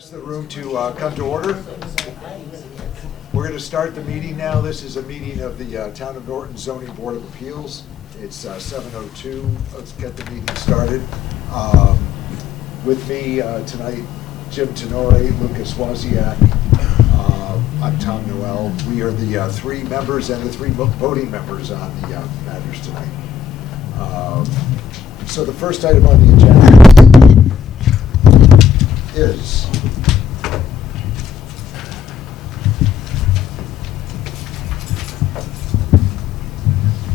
Ask the room to come to order. We're going to start the meeting now. This is a meeting of the Town of Norton Zoning Board of Appeals. It's 7:02. Let's get the meeting started. With me tonight, Jim Tenore, Lucas Wozniak. I'm Tom Noel. We are the three members and the three voting members on the matters tonight. So the first item on the agenda is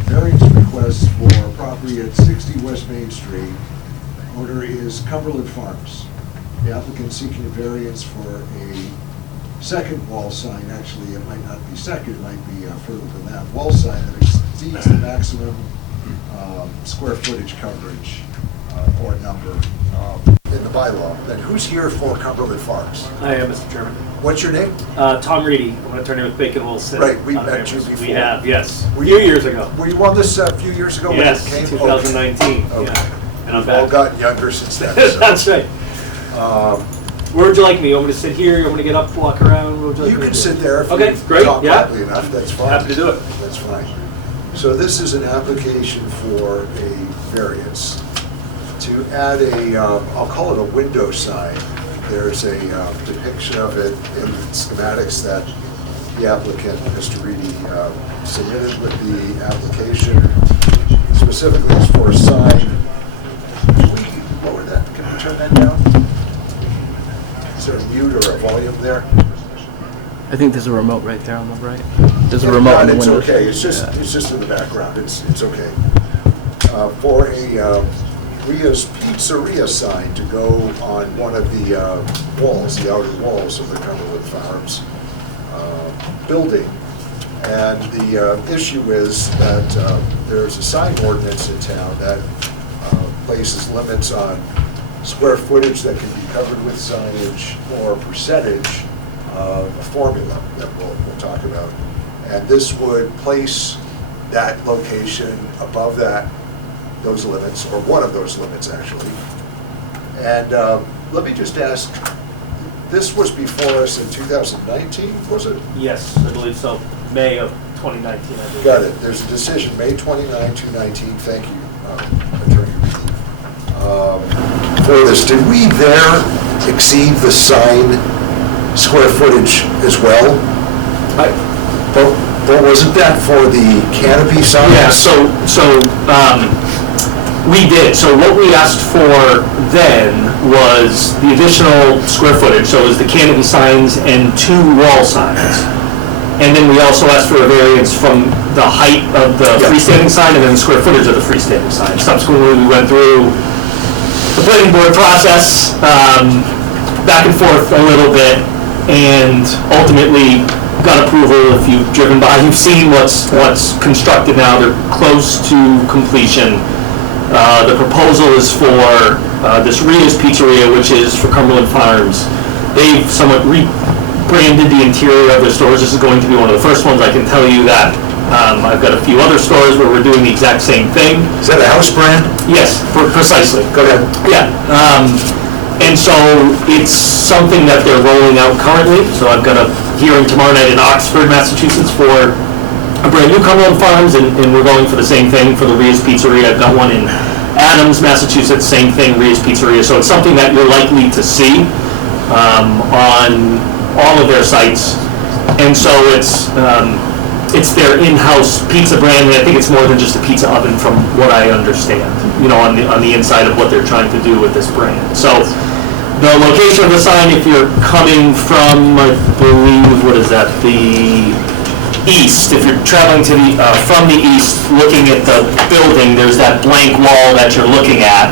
variance request for property at 60 West Main Street. Owner is Cumberland Farms. The applicant seeking a variance for a second wall sign. Actually, it might not be second, it might be further than that. Wall sign that exceeds the maximum square footage coverage or number in the bylaw. Then who's here for Cumberland Farms? I am, Mr. Chairman. What's your name? Tom Reedy. I'm an attorney with Bacon Wilson. Right, we met you before. We have, yes. Were A you- few years ago. Were you on this a few years ago? Yes, when it came? 2019. Okay. Yeah. And I'm We've all back. gotten younger since then. So. That's right. Where would you like me? You want me to sit here? You want me to get up, walk around? What would you like You me can to do? sit there if Okay, you great. talk Yeah. loudly enough, that's fine. Happy to do it. That's fine. So this is an application for a variance to add a, I'll call it a window sign. There's a depiction of it in the schematics that the applicant, Mr. Reedy, submitted with the application. Specifically, it's for a sign. Can we lower that? Can we turn that down? Is there a mute or a volume there? I think there's a remote right there on the right. There's a remote in the window. It's okay, it's just in the background, it's okay. For a Ria's Pizzeria sign to go on one of the walls, the outer walls of the Cumberland Farms building. And the issue is that there's a sign ordinance in town that places limits on square footage that can be covered with signage or percentage of a formula that we'll talk about. And this would place that location above those limits, or one of those limits actually. And let me just ask, this was before us in 2019, was it? Yes, I believe so. May of 2019, I believe. Got it. There's a decision, May 29, 2019. Thank you, Attorney Reedy. For this, did we there exceed the sign square footage as well? But wasn't that for the canopy sign? Yeah, so we did. So what we asked for then was the additional square footage. So it was the canopy signs and 2 wall signs. And then we also asked for a variance from the height of the freestanding sign and then the square footage of the freestanding sign. Subsequently, we went through the planning board process, back and forth a little bit, and ultimately got approval. If you've driven by, you've seen what's constructed now. They're close to completion. The proposal is for this Ria's Pizzeria, which is for Cumberland Farms. They've somewhat rebranded the interior of their stores. This is going to be one of the first ones. I can tell you that I've got a few other stores where we're doing the exact same thing. Is that a house brand? Yes, precisely. Go ahead. Yeah. And so it's something that they're rolling out currently. So I've got a hearing tomorrow night in Oxford, Massachusetts for a brand new Cumberland Farms, and we're going for the same thing for the Ria's Pizzeria. I've got one in Adams, Massachusetts, same thing, Ria's Pizzeria. So it's something that you're likely to see on all of their sites. And so it's their in-house pizza brand, and I think it's more than just a pizza oven from what I understand, on the inside of what they're trying to do with this brand. So the location of the sign, if you're coming from, I believe, what is that, the east, if you're traveling to from the east, looking at the building, there's that blank wall that you're looking at,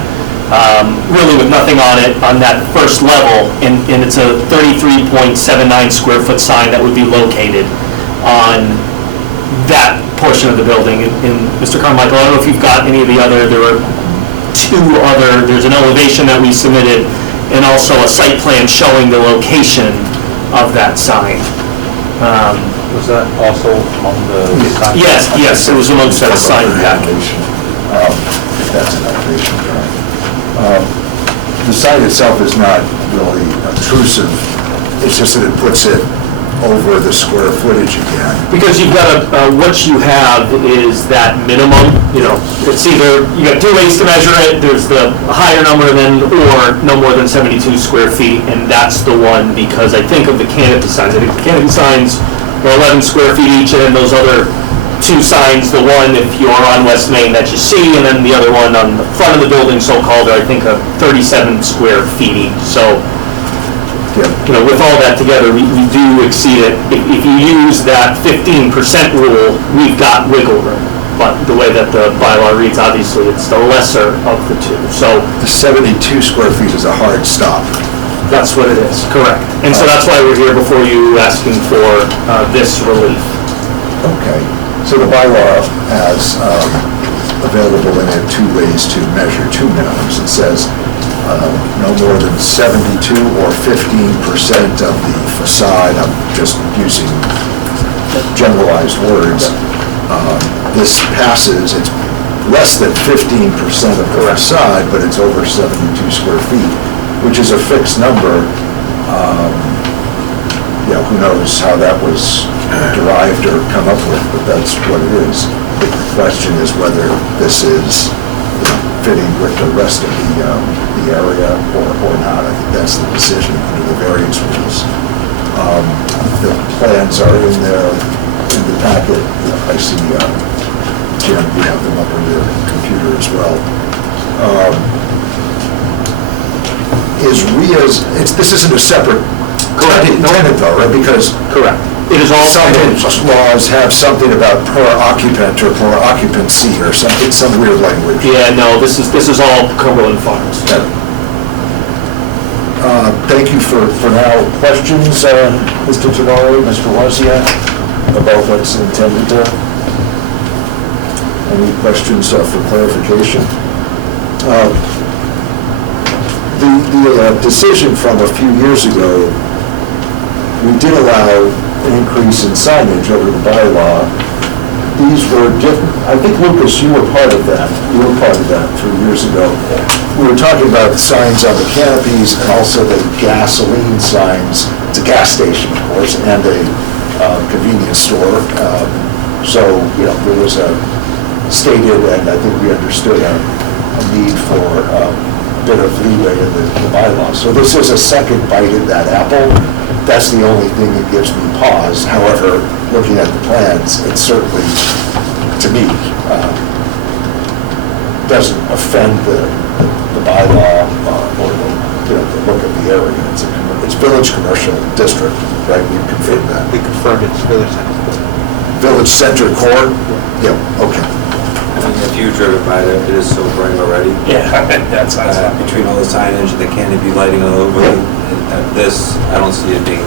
really with nothing on it on that first level, and it's a 33.79 square foot sign that would be located on that portion of the building. And Mr. Carmichael, I don't know if you've got any of the other, there were 2 other, there's an elevation that we submitted and also a site plan showing the location of that sign. Was that also on the sign? Yes, it was amongst that sign package. If that's an elevation drawing. the sign itself is not really obtrusive, it's just that it puts it over the square footage again. Because you've got what you have is that minimum, it's either, you got two ways to measure it, there's the higher number then, or no more than 72 square feet, and that's the one, because I think of the canopy signs, I think the canopy signs are 11 square feet each, and then those other two signs, the one if you're on West Main that you see, and then the other one on the front of the building, so-called, are I think 37 square feet each, so with all that together, we do exceed it. If you use that 15% rule, we've got wiggle room. But the way that the bylaw reads, obviously, it's the lesser of the two. So The 72 square feet is a hard stop. that's what it is, correct. And so that's why we're here before you asking for this relief. Okay, so the bylaw has available in it two ways to measure two minimums. It says no more than 72 or 15% of the facade. I'm just using generalized words. This passes, it's less than 15% of the facade, but it's over 72 square feet, which is a fixed number. Who knows how that was derived or come up with, but that's what it is. The question is whether this is fitting with the rest of the area or not. I think that's the decision under the variance rules. The plans are in there in the packet. I see, Jim, you have them up on your computer as well. This isn't a separate tenant though, right? Because Correct. It is all some laws have something about per occupant or per occupancy or something, some weird language. Yeah, no, this is all Cumberland Farms. Thank you for now. Questions, Mr. Tenori, Mr. Wozniak, about what's intended there? Any questions for clarification? The decision from a few years ago, we did allow an increase in signage over the bylaw. These were different. I think, Lucas, you were part of that. You were part of that 3 years ago. We were talking about the signs on the canopies and also the gasoline signs. It's a gas station, of course, and a convenience store. So, there was a stated, and I think we understood a need for a bit of leeway in the bylaw. So this is a second bite at that apple. That's the only thing that gives me pause. However, looking at the plans, it certainly, to me, doesn't offend the bylaw or the look of the area. It's village commercial district, right? We confirmed that. We confirmed it's village center. Village center core? Yeah, okay. If you've driven by there, it is so bright already. Yeah, that's Between all the signage and the canopy lighting all over it, this, I don't see it being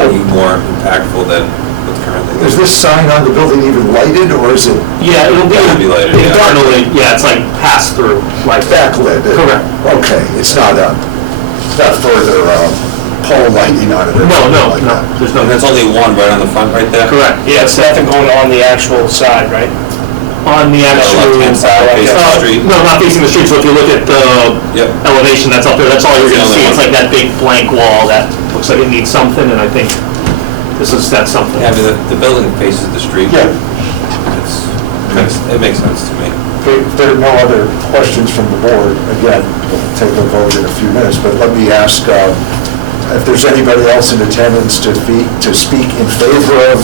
any more impactful than what's currently there. Is this sign on the building even lighted, or is it Yeah, it'll Be lighted, yeah. internally, it's like pass-through, like backlit? Correct. Okay, it's not further pole lighting on it or No, anything like that? there's no. And there's only one right on the front right there? Correct. Yeah, it's nothing going on the actual side, right? On the actual. left-hand side, facing the street. No, not facing the street, so if you look at the Yep. elevation that's up there, that's all you're That's gonna the see. only It's like that big blank wall that looks like it needs something, and I think that's something. Yeah, I mean, the building faces the street. Yeah. It makes sense to me. Okay, if there are no other questions from the board, again, we'll take a vote in a few minutes, but let me ask if there's anybody else in attendance to speak in favor of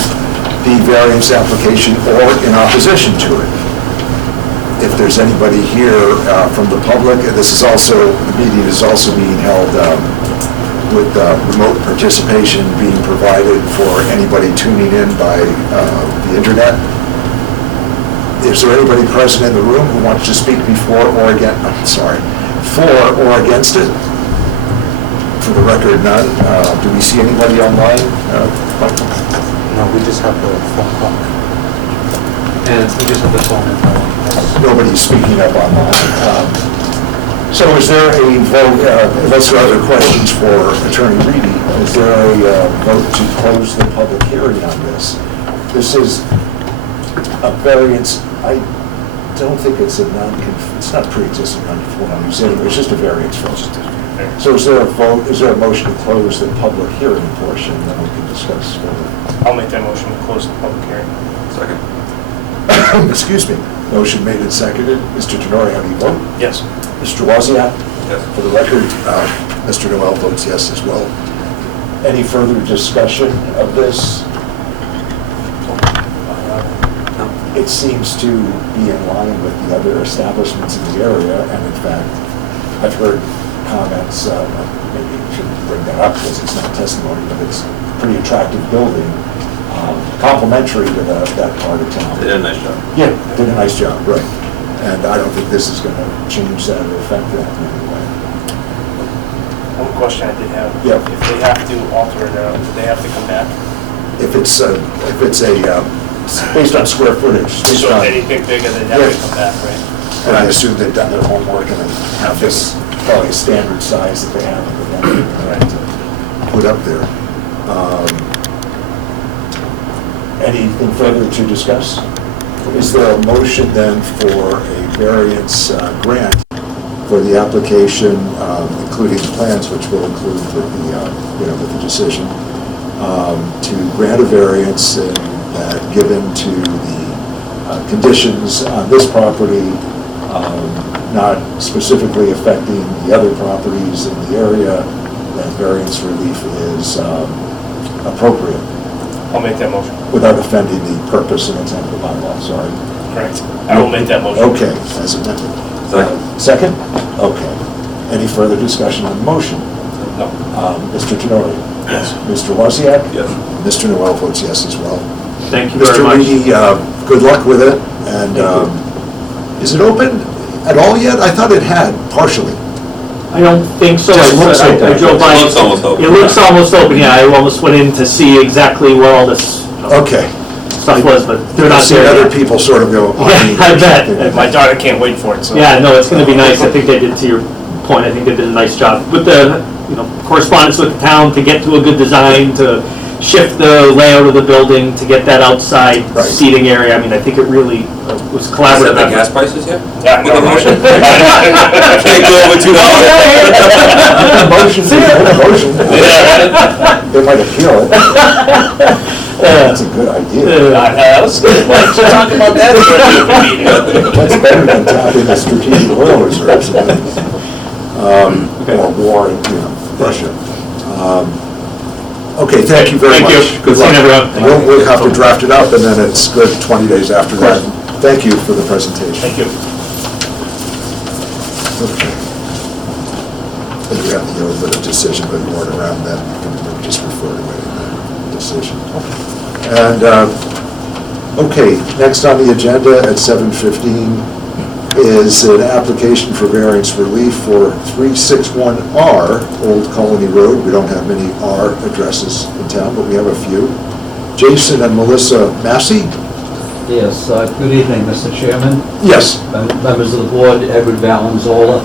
the variance application or in opposition to it. If there's anybody here from the public, and the meeting is also being held with remote participation being provided for anybody tuning in by the internet. Is there anybody present in the room who wants to speak for or against it? For the record, none. Do we see anybody online? No, we just have the phone call. And we just have the phone info. Nobody's speaking up online. So is there a vote, unless there are other questions for Attorney Reedy, is there a vote to close the public hearing on this? This is a variance. I don't think it's it's not pre-existing non-conforming use anyway. It's just a variance for us. there. So is there a vote, is there a motion to close the public hearing portion that we can discuss further? I'll make that motion to close the public hearing. Second. Excuse me. Motion made and seconded. Mr. Tenori, how do you vote? Yes. Mr. Wozniak? Yes. For the record, Mr. Noel votes yes as well. Any further discussion of this? It seems to be in line with the other establishments in the area, and in fact, I've heard comments, maybe you shouldn't bring that up because it's not testimony, but it's a pretty attractive building, complementary to that part of town. They did a nice job. Yeah, did a nice job, right. And I don't think this is going to change that or affect that in any way. One question I did have. Yeah. If they have to alter it, do they have to come back? If it's based on square footage, based So on, anything bigger, they'd have to come back, right? and I assume they've done their homework and have this probably a standard size that they have in the to put up there. Anything further to discuss? Is there a motion then for a variance grant for the application, including the plans, which will include with the decision, to grant a variance given to the conditions on this property, not specifically affecting the other properties in the area, that variance relief is appropriate I'll make that motion. without offending the purpose and intent of the bylaw, sorry. Correct. I will make that motion. Okay, as amended. Second. Second? Okay. Any further discussion on the motion? No. Mr. Tenori? Yes. Mr. Wozniak? Yes. Mr. Noel votes yes as well. Thank you very Mr. much. Reedy, good luck with it, and is it open at all yet? I thought it had, partially. I don't think so. Just looks I open. drove by. It looks almost open. It looks almost open, yeah. I almost went in to see exactly where all this Okay. stuff was, but they're I've not seen there other yet. people sort of go, Yeah, I bet. My daughter can't wait for it, so. Yeah, no, it's gonna be nice. I think they did, to your point, I think they did a nice job with the, correspondence with the town to get to a good design, to shift the layout of the building, to get that outside Right. seating area. I mean, I think it really was Is collaborative. that the gas effort. prices yet? Yeah, With the no, motion? Can't go over $2. Motion, motion. They might appeal it. That's a good idea. That was good. Why don't you talk about that for a meeting? That's better than tapping the strategic oil reserves or war in Russia. Okay, thank you very Thank much. you. Good seeing everyone. And we'll have to draft it up, and then it's good 20 days after that. Thank you for the presentation. Thank you. Okay. And you have the decision, but you weren't around then. You can just refer to it in the decision. And, okay, next on the agenda at 7:15 is an application for variance relief for 361R Old Colony Road. We don't have many R addresses in town, but we have a few. Jason and Melissa Massey? Yes, good evening, Mr. Chairman, Yes. members of the board, Edward Valenzola,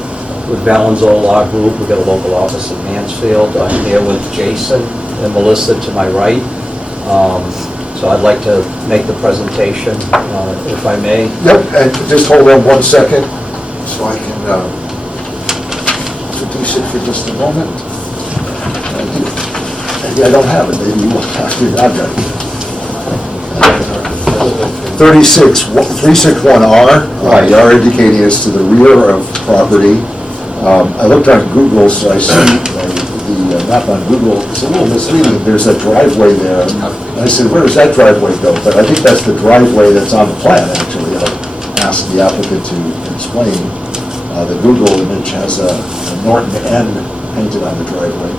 with Valenzola Law Group. We've got a local office in Mansfield. I'm here with Jason and Melissa to my right. So I'd like to make the presentation, if I may. Yep, and just hold on 1 second, so I can introduce it for just a moment. Maybe I don't have it, maybe you will have to, I've got it. 361R, you are indicating it's to the rear of property. I looked on Google, so I see the map on Google, it's a little misleading, there's a driveway there. And I said, where does that driveway go? But I think that's the driveway that's on the plan, actually. I'll ask the applicant to explain. The Google image has a Norton N painted on the driveway.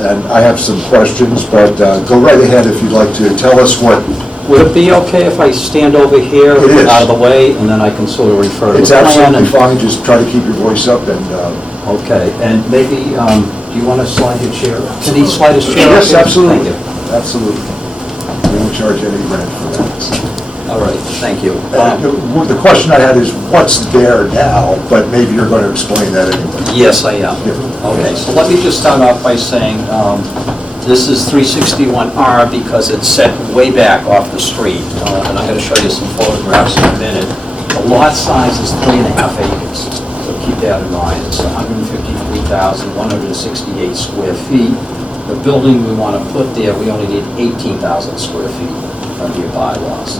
And I have some questions, but go right ahead if you'd like to tell us what. Would it be okay if I stand over here, It is. out of the way, and then I can sort of refer to the It's plan? absolutely and- fine, just try to keep your voice up and. Okay, and maybe, do you want to slide your chair? Can he slide his chair? Yes, up here? absolutely. Thank you. Absolutely. We don't charge any rent for that. All right, thank you. The question I had is, what's there now, but maybe you're going to explain that anyway. Yes, I am. Yeah. Okay, so let me just start off by saying, this is 361R because it's set way back off the street, and I'm going to show you some photographs in a minute. The lot size is 3.5 acres, so keep that in mind. It's 150 19,168 square feet. The building we want to put there, we only need 18,000 square feet under your bylaws.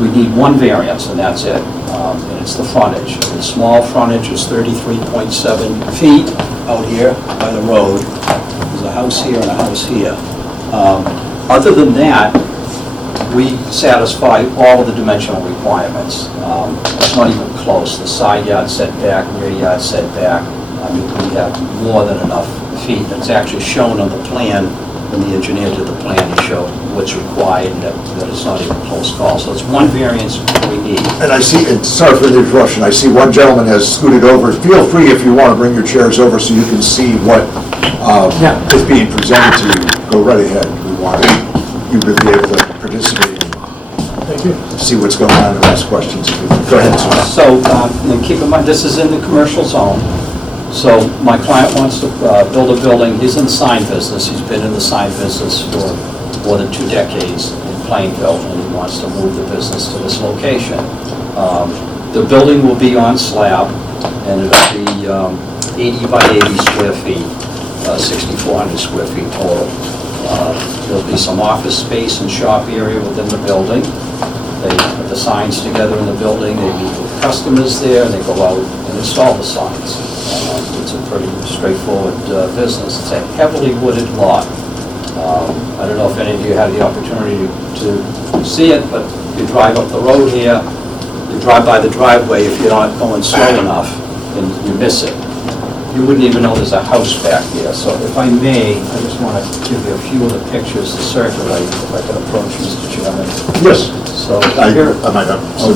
We need one variance, and that's it, and it's the frontage. The small frontage is 33.7 feet out here by the road. There's a house here and a house here. Other than that, we satisfy all of the dimensional requirements. It's not even close. The side yard setback, rear yard setback, I mean, we have more than enough feet. It's actually shown on the plan, when the engineer did the plan, he showed what's required, and that it's not even a close call. So it's one variance we need. And I see, and sorry for the interruption, I see one gentleman has scooted over. Feel free if you want to bring your chairs over so you can see what is being presented to you. Go right ahead. We want you to be able to participate and see what's going on and ask questions. Go ahead, sir. So, and keep in mind, this is in the commercial zone. So my client wants to build a building. He's in the sign business. He's been in the sign business for more than 2 decades in Plainville, and he wants to move the business to this location. The building will be on slab, and it'll be 80 by 80 square feet, 6,400 square feet total. There'll be some office space and shop area within the building. They put the signs together in the building. They meet with customers there, and they go out and install the signs. It's a pretty straightforward business. It's a heavily wooded lot. I don't know if any of you had the opportunity to see it, but you drive up the road here, you drive by the driveway, if you're not going slow enough, and you miss it. You wouldn't even know there's a house back there. So if I may, I just want to give you a few of the pictures to circulate, if I can approach Mr. Chairman. Yes. So I here, might have so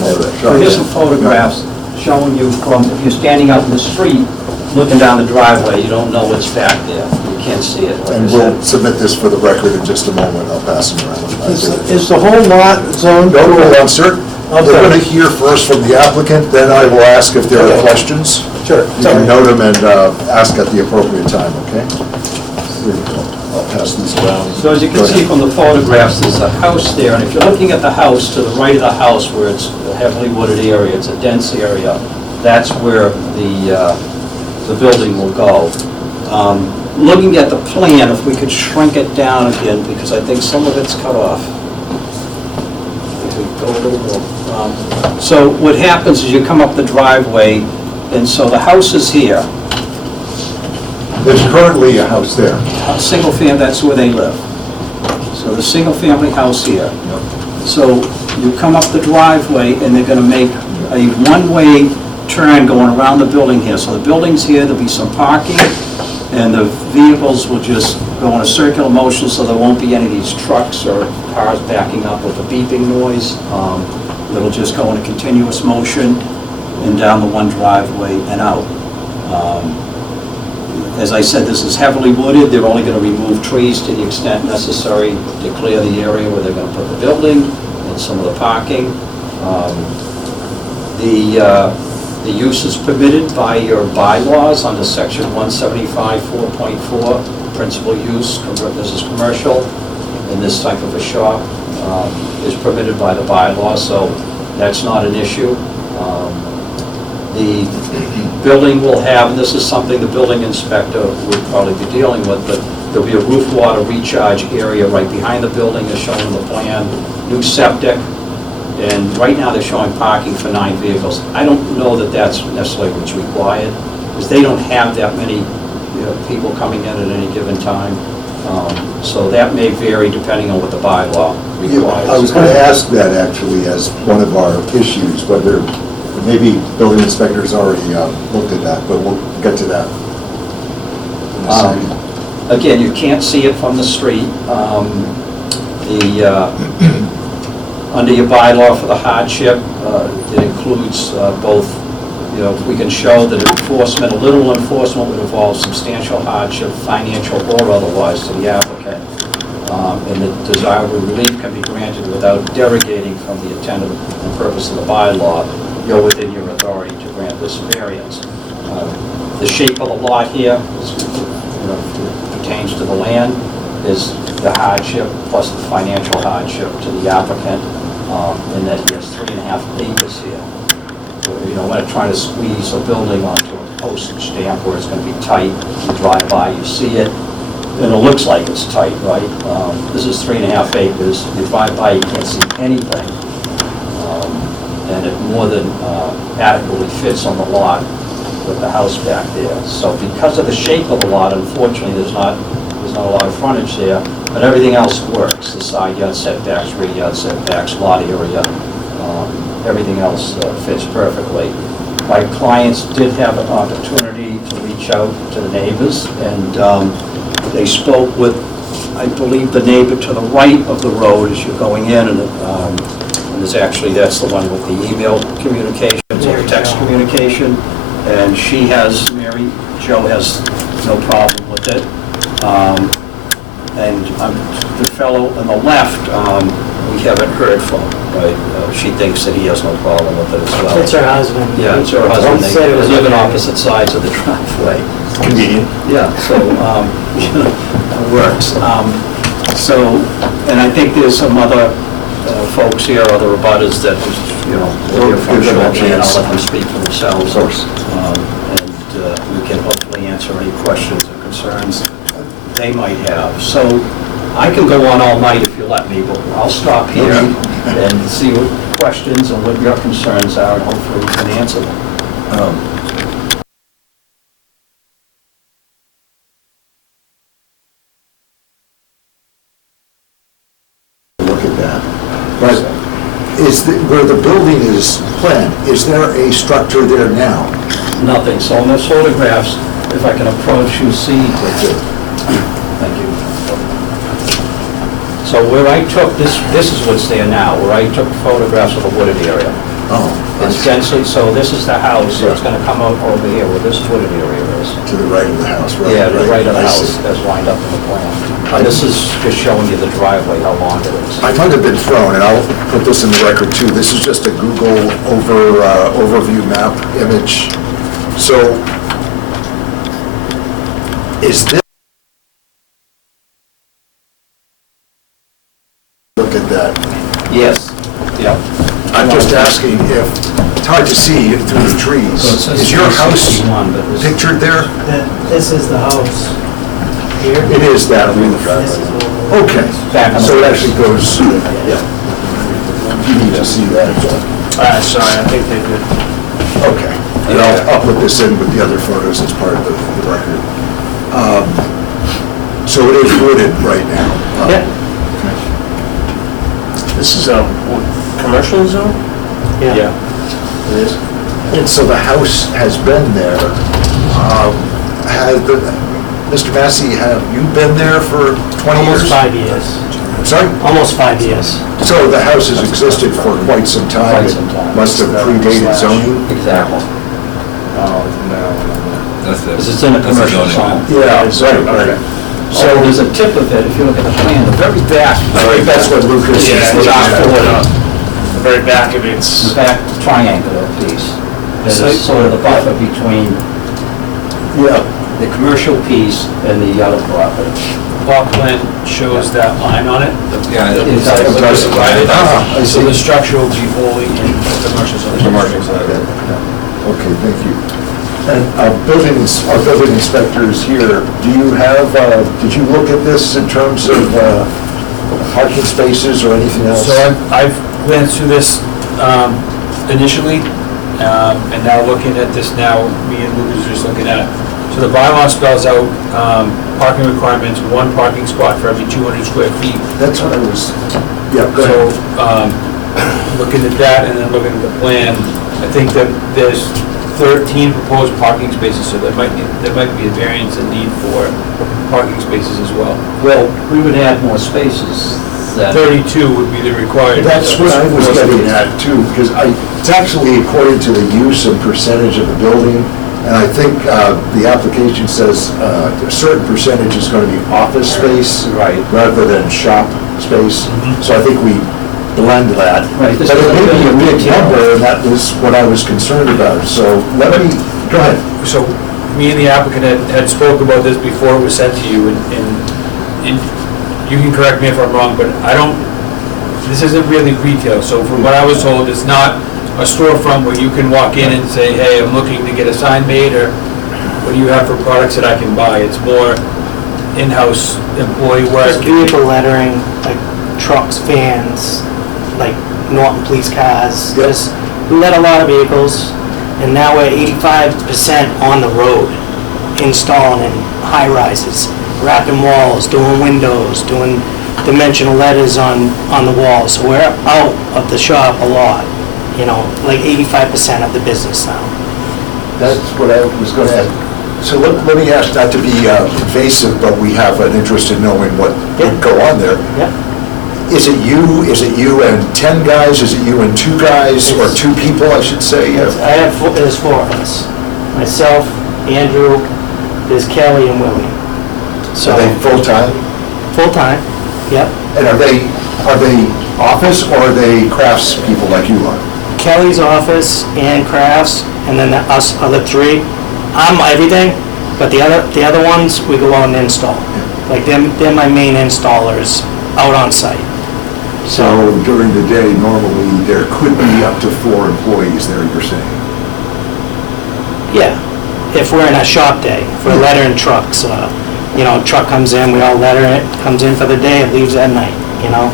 here's some photographs showing you from, if you're standing out in the street, looking down the driveway, you don't know what's back there. You can't see it. Like And I we'll said. submit this for the record in just a moment. I'll pass it around. Is the whole lot zoned? No, hold on, sir. We're going to hear first from the applicant, then I will ask if there are questions. Sure. You can note them and ask at the appropriate time, okay? Here we go. I'll pass these around. So as you Go can ahead. see from the photographs, there's a house there, and if you're looking at the house, to the right of the house where it's a heavily wooded area, it's a dense area, that's where the building will go. Looking at the plan, if we could shrink it down again, because I think some of it's cut off. If we go a little more. So what happens is you come up the driveway, and so the house is here. There's currently a house there. A single family, that's where they live. So the single family house here. So you come up the driveway and they're gonna make a one-way turn going around the building here. So the building's here, there'll be some parking, and the vehicles will just go in a circular motion, so there won't be any of these trucks or cars backing up with a beeping noise. It'll just go in a continuous motion and down the one driveway and out. As I said, this is heavily wooded. They're only going to remove trees to the extent necessary to clear the area where they're going to put the building and some of the parking. The use is permitted by your bylaws under section 175 4.4, principal use. This is commercial, and this type of a shop is permitted by the bylaws, so that's not an issue. The building will have, and this is something the building inspector would probably be dealing with, but there'll be a roof water recharge area right behind the building as shown in the plan, new septic, and right now they're showing parking for 9 vehicles. I don't know that that's necessarily what's required, because they don't have that many people coming in at any given time. So that may vary depending on what the bylaw requires. I was going to ask that actually as one of our issues, whether maybe building inspectors already looked at that, but we'll get to that in a second. Again, you can't see it from the street. Under your bylaw for the hardship, it includes both, if we can show that enforcement, a little enforcement would involve substantial hardship, financial or otherwise, to the applicant, and the desirable relief can be granted without derogating from the intent and purpose of the bylaw, you're within your authority to grant this variance. The shape of the lot here is, pertains to the land, is the hardship plus the financial hardship to the applicant, in that he has 3.5 acres here. You know, when trying to squeeze a building onto a postage stamp where it's going to be tight, you drive by, you see it, and it looks like it's tight, right? This is 3.5 acres. You drive by, you can't see anything. And it more than adequately fits on the lot with the house back there. So because of the shape of the lot, unfortunately, there's not a lot of frontage there, but everything else works. The side yard setbacks, rear yard setbacks, lot area, everything else fits perfectly. My clients did have an opportunity to reach out to the neighbors, and they spoke with, I believe, the neighbor to the right of the road as you're going in, and there's actually, that's the one with the email communications or text communication, and she has, Mary Jo has no problem with it. And the fellow on the left, we haven't heard from, right? She thinks that he has no problem with it as well. It's her husband. Yeah, it's her husband. He said it was They live on okay. opposite sides of the driveway. Convenient. Yeah, so, it works. So, and I think there's some other folks here, other abutters that, you know, will hear from shortly, and I'll let them speak for themselves. And we can hopefully answer any questions or concerns they might have. So I can go on all night if you let me, but I'll stop here and see what questions and what your concerns are, and hopefully we can answer them. Look at that. But where the building is planned, is there a structure there now? Nothing. So in those photographs, if I can approach, you see. Thank you. So where I took, this is what's there now, where I took photographs of the wooded area. Oh, It's densely, so this is the house, so it's going to come out over here where this wooded area is. to the right of the house, right? Yeah, the right of the I house see. as lined up in the plan. And this is just showing you the driveway, how long it is. I might have been thrown, and I'll put this in the record too, this is just a Google overview map image. So, is this? Look at that. Yes, yeah. I'm just asking if, it's hard to see through the trees. So it says Is your house 61, but this- pictured there? This is the house here. It is that. This is the- Okay, Back on so it the- actually goes, yeah. You need to see that. Sorry, I think they're good. Okay, and I'll put this in with the other photos as part of the record. So it is wooded right now? Yeah. This is a commercial zone? Yeah. It is. And so the house has been there. Mr. Massey, have you been there for 20 years? Almost 5 years. Sorry? Almost 5 years. So the house has existed for quite some time? Quite some time. It must have predated zoning? Exactly. That's the. Because it's in a that's the commercial zoning. zone. Yeah, right. So there's a tip of it, if you look at the plan, the very back. That's what Lucas is looking at. The very back of it's. The back triangular piece. That So- is sort of the buffer between the commercial piece and the other property. Plot plan shows that line on it. Yeah, It it's does. I So see. the structure will be wholly in the commercial zone. commercial side. Okay, thank you. And our building inspectors here, do you have, did you look at this in terms of parking spaces or anything else? So I've glanced through this initially, and now looking at this now, me and Lucas are just looking at it. So the bylaw spells out parking requirements, 1 parking spot for every 200 square feet. That's what I was, yeah, go So, ahead. looking at that and then looking at the plan, I think that there's 13 proposed parking spaces, so there might be a variance and need for parking spaces as well. Well, we would add more spaces than. 32 would be the required. That's what I was getting at too, because it's actually according to the use and percentage of the building. And I think the application says a certain percentage is going to be office space. Right. Rather than shop space. So I think we blend that. Right. But it may be a big number, and that was what I was concerned about. So let me, go ahead. So me and the applicant had spoke about this before it was sent to you, and you can correct me if I'm wrong, but this isn't really retail. So from what I was told, it's not a storefront where you can walk in and say, hey, I'm looking to get a sign made, or what do you have for products that I can buy? It's more in-house employee work. Just vehicle lettering, like trucks, vans, like Norton police cars. Yep. Just, we let a lot of vehicles, and now we're 85% on the road, installing in high rises, wrapping walls, doing windows, doing dimensional letters on the walls. So we're out of the shop a lot, you know, like 85% of the business now. That's what I was going to add. So let me ask, not to be invasive, but we have an interest in knowing what would go on there. Yep. Is it you and 10 guys? Is it you and 2 guys, or 2 people, I should say? There's 4 of us. Myself, Andrew, there's Kelly and Willie. So Are they full-time? full-time, yep. And are they office, or are they crafts people like you are? Kelly's office and crafts, and then us other 3. I'm everything, but the other ones, we go out and install. Like, they're my main installers out on site. So during the day, normally, there could be up to 4 employees there, you're saying? Yeah, if we're in a shop day, if we're lettering trucks, you know, truck comes in, we all letter it, comes in for the day, it leaves at night, you know?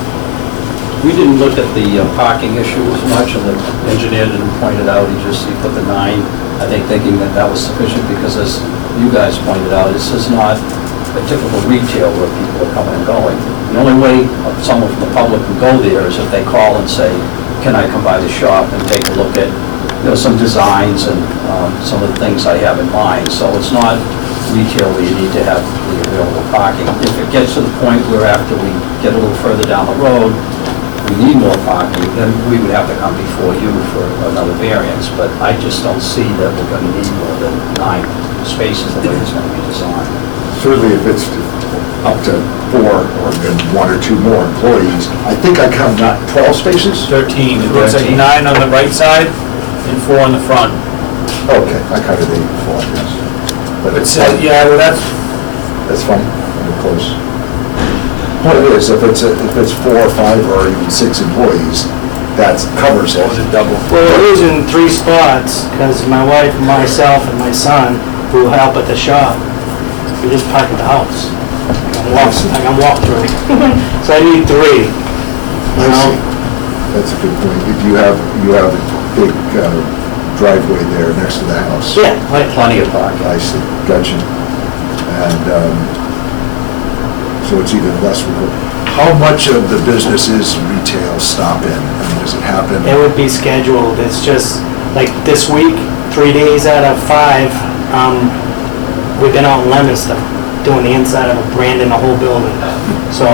We didn't look at the parking issue as much, and the engineer didn't point it out, he put the 9, I think thinking that that was sufficient, because as you guys pointed out, this is not a typical retail where people are coming and going. The only way someone from the public can go there is if they call and say, can I come by the shop and take a look at, you know, some designs and some of the things I have in mind. So it's not retail where you need to have the available parking. If it gets to the point where after we get a little further down the road, we need more parking, then we would have to come before you for another variance. But I just don't see that we're going to need more than 9 spaces the way it's going to be designed. Certainly if it's up to 4 or then 1 or 2 more employees, I think I count not 12 spaces? 13, it looks like 9 on the right side and 4 on the front. Okay, I counted 8 before, yes. But But, yeah, well, that's fine, I'm close. What it is, if it's 4 or 5 or even 6 employees, that covers it. double. Well, we're losing 3 spots, because my wife, myself, and my son, who help at the shop, we just park at the house. I can walk through. So I need 3. You I know? see. That's a good point. You have a big driveway there next to the house. Yeah, like, Plenty of parking. I see, gotcha. And so it's even less. How much of the business is retail stop-in? I mean, does it happen? it would be scheduled. It's just, like, this week, 3 days out of 5, we've been out in Leominster, doing the inside of a brand in the whole building. So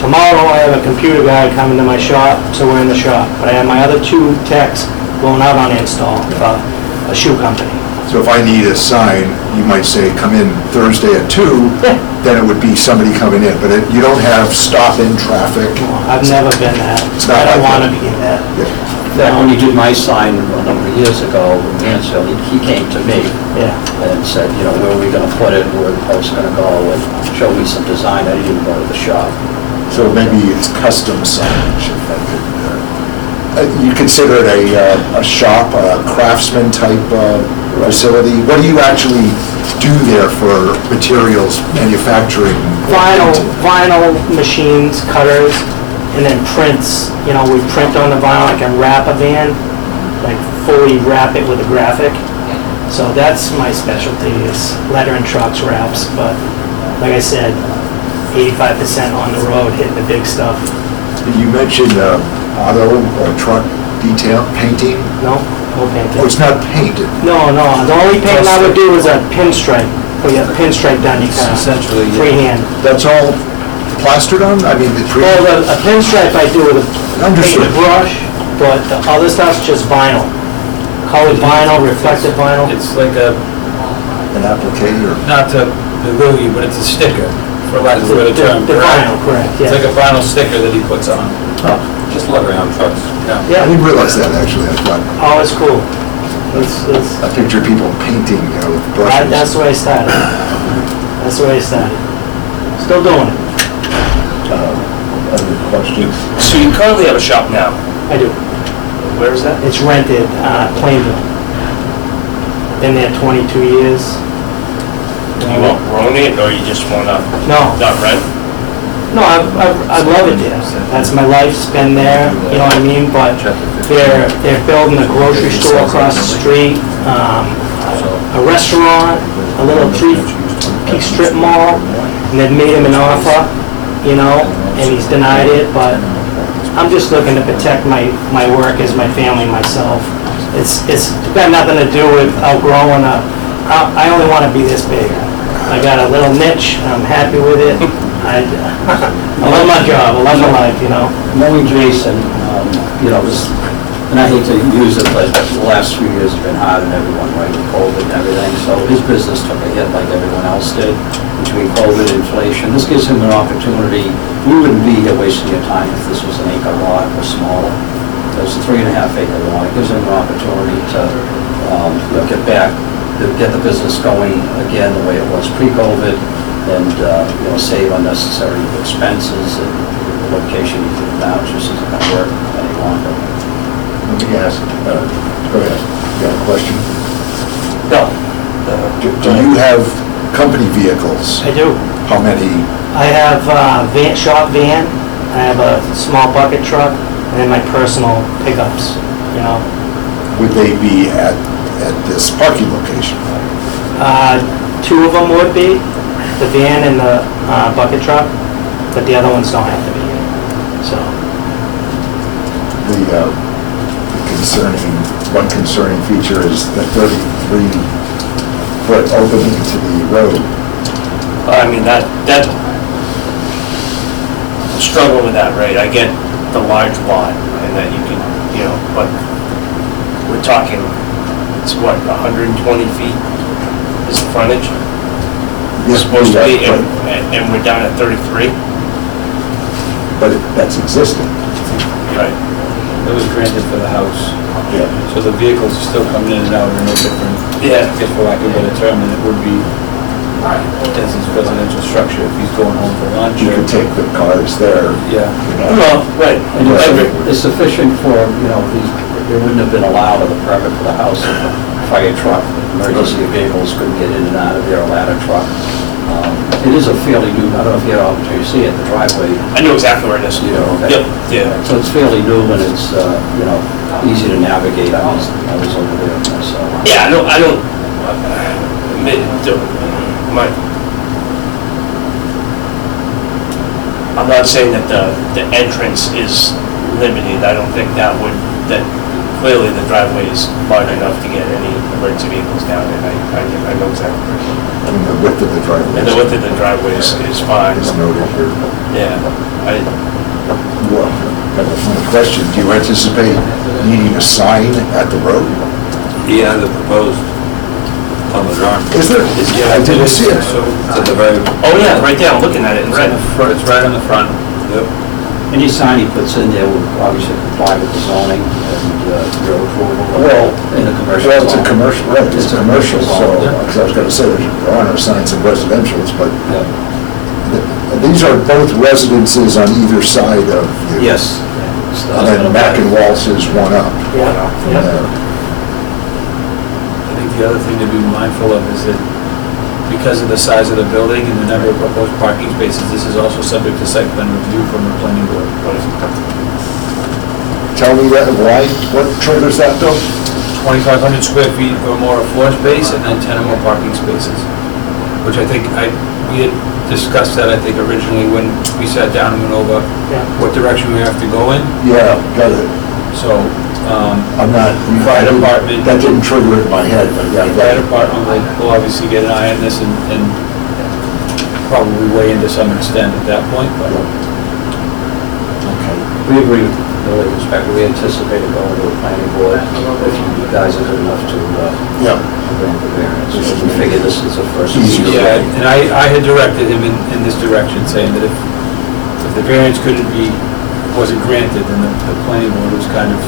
tomorrow I have a computer guy coming to my shop, so we're in the shop. But I have my other 2 techs going out on install for a shoe company. So if I need a sign, you might say, come in Thursday at 2, Yeah. then it would be somebody coming in. But you don't have stop-in traffic? I've never been that. It's not I don't like want to that. be that. Yeah. That when he did my sign a number of years ago in Mansfield, he came to me Yeah. and said, you know, where are we going to put it, where are the posts going to go, and show me some design. I didn't even go to the shop. So maybe it's custom signage, if I could. You consider it a shop, a craftsman type facility? What do you actually do there for materials manufacturing? Vinyl machines, cutters, and then prints. You know, we print on the vinyl, like a wrap a van, like fully wrap it with a graphic. So that's my specialty, is lettering trucks, wraps. But like I said, 85% on the road, hitting the big stuff. You mentioned auto or truck detail, painting? No Oh, painting. it's not painted. No, the only painting I would do is a pinstripe. Put a pinstripe down your car. Essentially, yeah. Freehand. That's all plastered on? I mean, Well, a pinstripe I do with a Understood. brush, but the other stuff's just vinyl. Colored vinyl, reflective vinyl. It's like an applique or? not to belittle you, but it's a sticker, for lack of a better term. The vinyl, correct, It's like yeah. a vinyl sticker that he puts on. Just lettering on trucks. Yeah. I Yeah, didn't realize that, actually. I thought, oh, it's cool. It's, I picture people painting, with brushes. that's the way I started. That's the way I started. Still doing it. Other questions? So you currently have a shop now. I do. Where is that? It's rented, Plainville. Been there 22 years. You own it, or you just wanna No, not rent? no, I love it there. That's my life's been there, you know what I mean? But they're building a grocery store across the street, a restaurant, a little three-piece strip mall, and they've made him an offer, you know, and he's denied it, but I'm just looking to protect my workers, my family, myself. It's got nothing to do with outgrowing I only want to be this big. I got a little niche, I'm happy with it. I love my job, I love my life, you know. Knowing Jason, you know, and I hate to use it, but the last 3 years have been hard on everyone, right, with COVID and everything, so his business took a hit like everyone else did, between COVID, inflation. This gives him an opportunity. We wouldn't be here wasting your time if this was an acre lot or smaller. It's a 3.5 acre lot. It gives him an opportunity to, you know, get back, to get the business going again the way it was pre-COVID, and, you know, save unnecessary expenses, and the location he's in now just isn't going to work any longer. Let me ask, go ahead, you got a question? No. Do you have company vehicles? I do. How many? I have a shop van, I have a small bucket truck, and then my personal pickups, you know. Would they be at this parking location? 2 of them would be, the van and the bucket truck, but the other ones don't have to be. So, One concerning feature is the 33-foot opening to the road. I mean, that, I'm struggling with that, right? I get the large lot, and that you can, you know, but we're talking, it's what, 120 feet is the frontage? It's supposed to be, and we're down at 33? But that's existing. Right. It was granted for the house. Yeah. So the vehicles are still coming in and out, they're no different. Yeah. I guess for lack of a better term, than it would be as his residential structure if he's going home for lunch. You or- could take the cars there. Yeah. You know. Well, right. And it's sufficient for, you know, it wouldn't have been allowed with a permit for the house if a fire truck, emergency vehicles couldn't get in and out of there, a ladder truck. It is a fairly new, I don't know if you had an opportunity to see it, the driveway. I know exactly where it is. You know, okay. Yep, yeah. So it's fairly new and it's, you know, easy to navigate. I was over there myself. Yeah, I don't, I'm not saying that the entrance is limited. I don't think that clearly the driveway is large enough to get any emergency vehicles down, and I know exactly where it is. And the width of the driveway. And the width of the driveway is fine. Is noted here. Yeah. Well, that's my question. Do you anticipate needing a sign at the road? Yeah, the proposed on the drawing. Is there? Yeah, I didn't see it. So It's at the very, Oh, yeah, right there, I'm looking at it in it's on red. the front, it's right on the front. yep. Any sign he puts in there will obviously comply with the zoning and your approval. Well, in the commercial Well, it's a zone. commercial, right, it's a commercial, so, Yeah. because I was gonna say, there are no signs in residentials, but Yeah. these are both residences on either side of you. Yes. And then Mack and Waltz is one up. yeah, from yeah. there. I think the other thing to be mindful of is that because of the size of the building and the number of proposed parking spaces, this is also subject to site plan review from the planning board. Tell me that, why, what triggers that though? 2,500 square feet or more of floor space and then 10 or more parking spaces, which I think, we had discussed that, I think, originally when we sat down and went over Yeah. what direction we have to go in. Yeah, got it. So, I'm not. Fire department. That didn't trigger it in my head, but yeah, I the got fire it. department will obviously get an eye on this and probably weigh in to some extent at that point, but Okay. We agree with the building inspector. We anticipate it going to the planning board if you guys are good enough to Yeah. grant the variance. We figure this is a first. Easier. yeah, and I had directed him in this direction, saying that if the variance wasn't granted, then the planning board was kind of,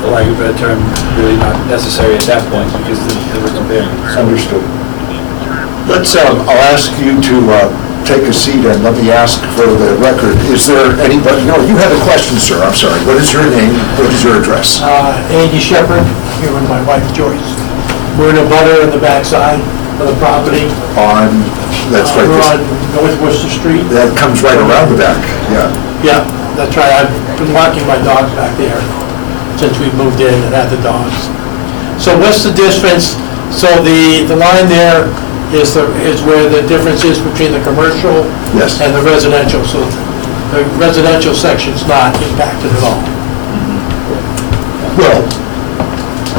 for lack of a better term, really not necessary at that point because there was no variance. Understood. Let's, I'll ask you to take a seat and let me ask for the record, is there anybody, no, you had a question, sir, I'm sorry. What is your name? What is your address? Andy Shepherd, here with my wife Joyce. We're in a butter in the backside of the property. On, that's right. We're on North Worcester Street. That comes right around the back, yeah. Yeah, that's right. I've been walking my dogs back there since we moved in and had the dogs. So what's the difference? So the line there is where the difference is between the commercial Yes. and the residential. So the residential section's not impacted at all. Well,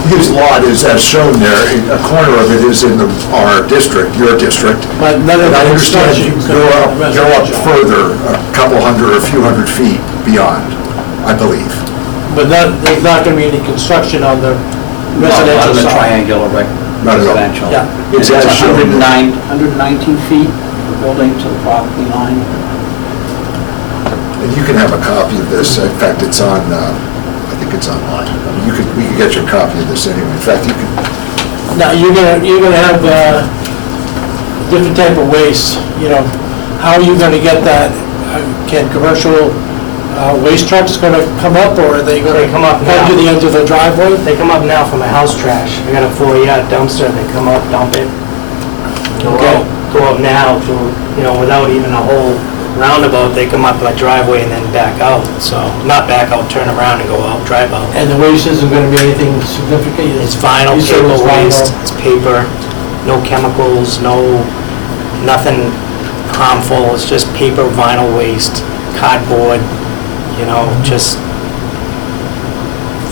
his lot is as shown there, a corner of it is in our district, your district. But none of And I the understand you construction's go gonna up, be go up residential. further, a couple hundred or a few hundred feet beyond, I believe. But there's not going to be any construction on the Not residential on the side. triangular Not at all. residential. Yeah. It's It's as shown. 119 feet, the building to the property line. And you can have a copy of this, in fact, it's on, I think it's online. I mean, we could get your copy of this anyway. In fact, you can, Now, you're gonna have different type of waste, you know. How are you gonna get that? Can commercial waste trucks gonna come up, or are they gonna They come up come to now. the end of the driveway? They come up now from my house trash. I got a 4-yard dumpster, they come up, dump it. Okay. Go up now to, you know, without even a whole roundabout, they come up my driveway and then back out. So, not back out, turn around and go out, drive out. And the waste isn't gonna be anything significant? It's vinyl, You said it paper was vinyl. waste, it's paper, no chemicals, nothing harmful, it's just paper, vinyl waste, cardboard, you know, just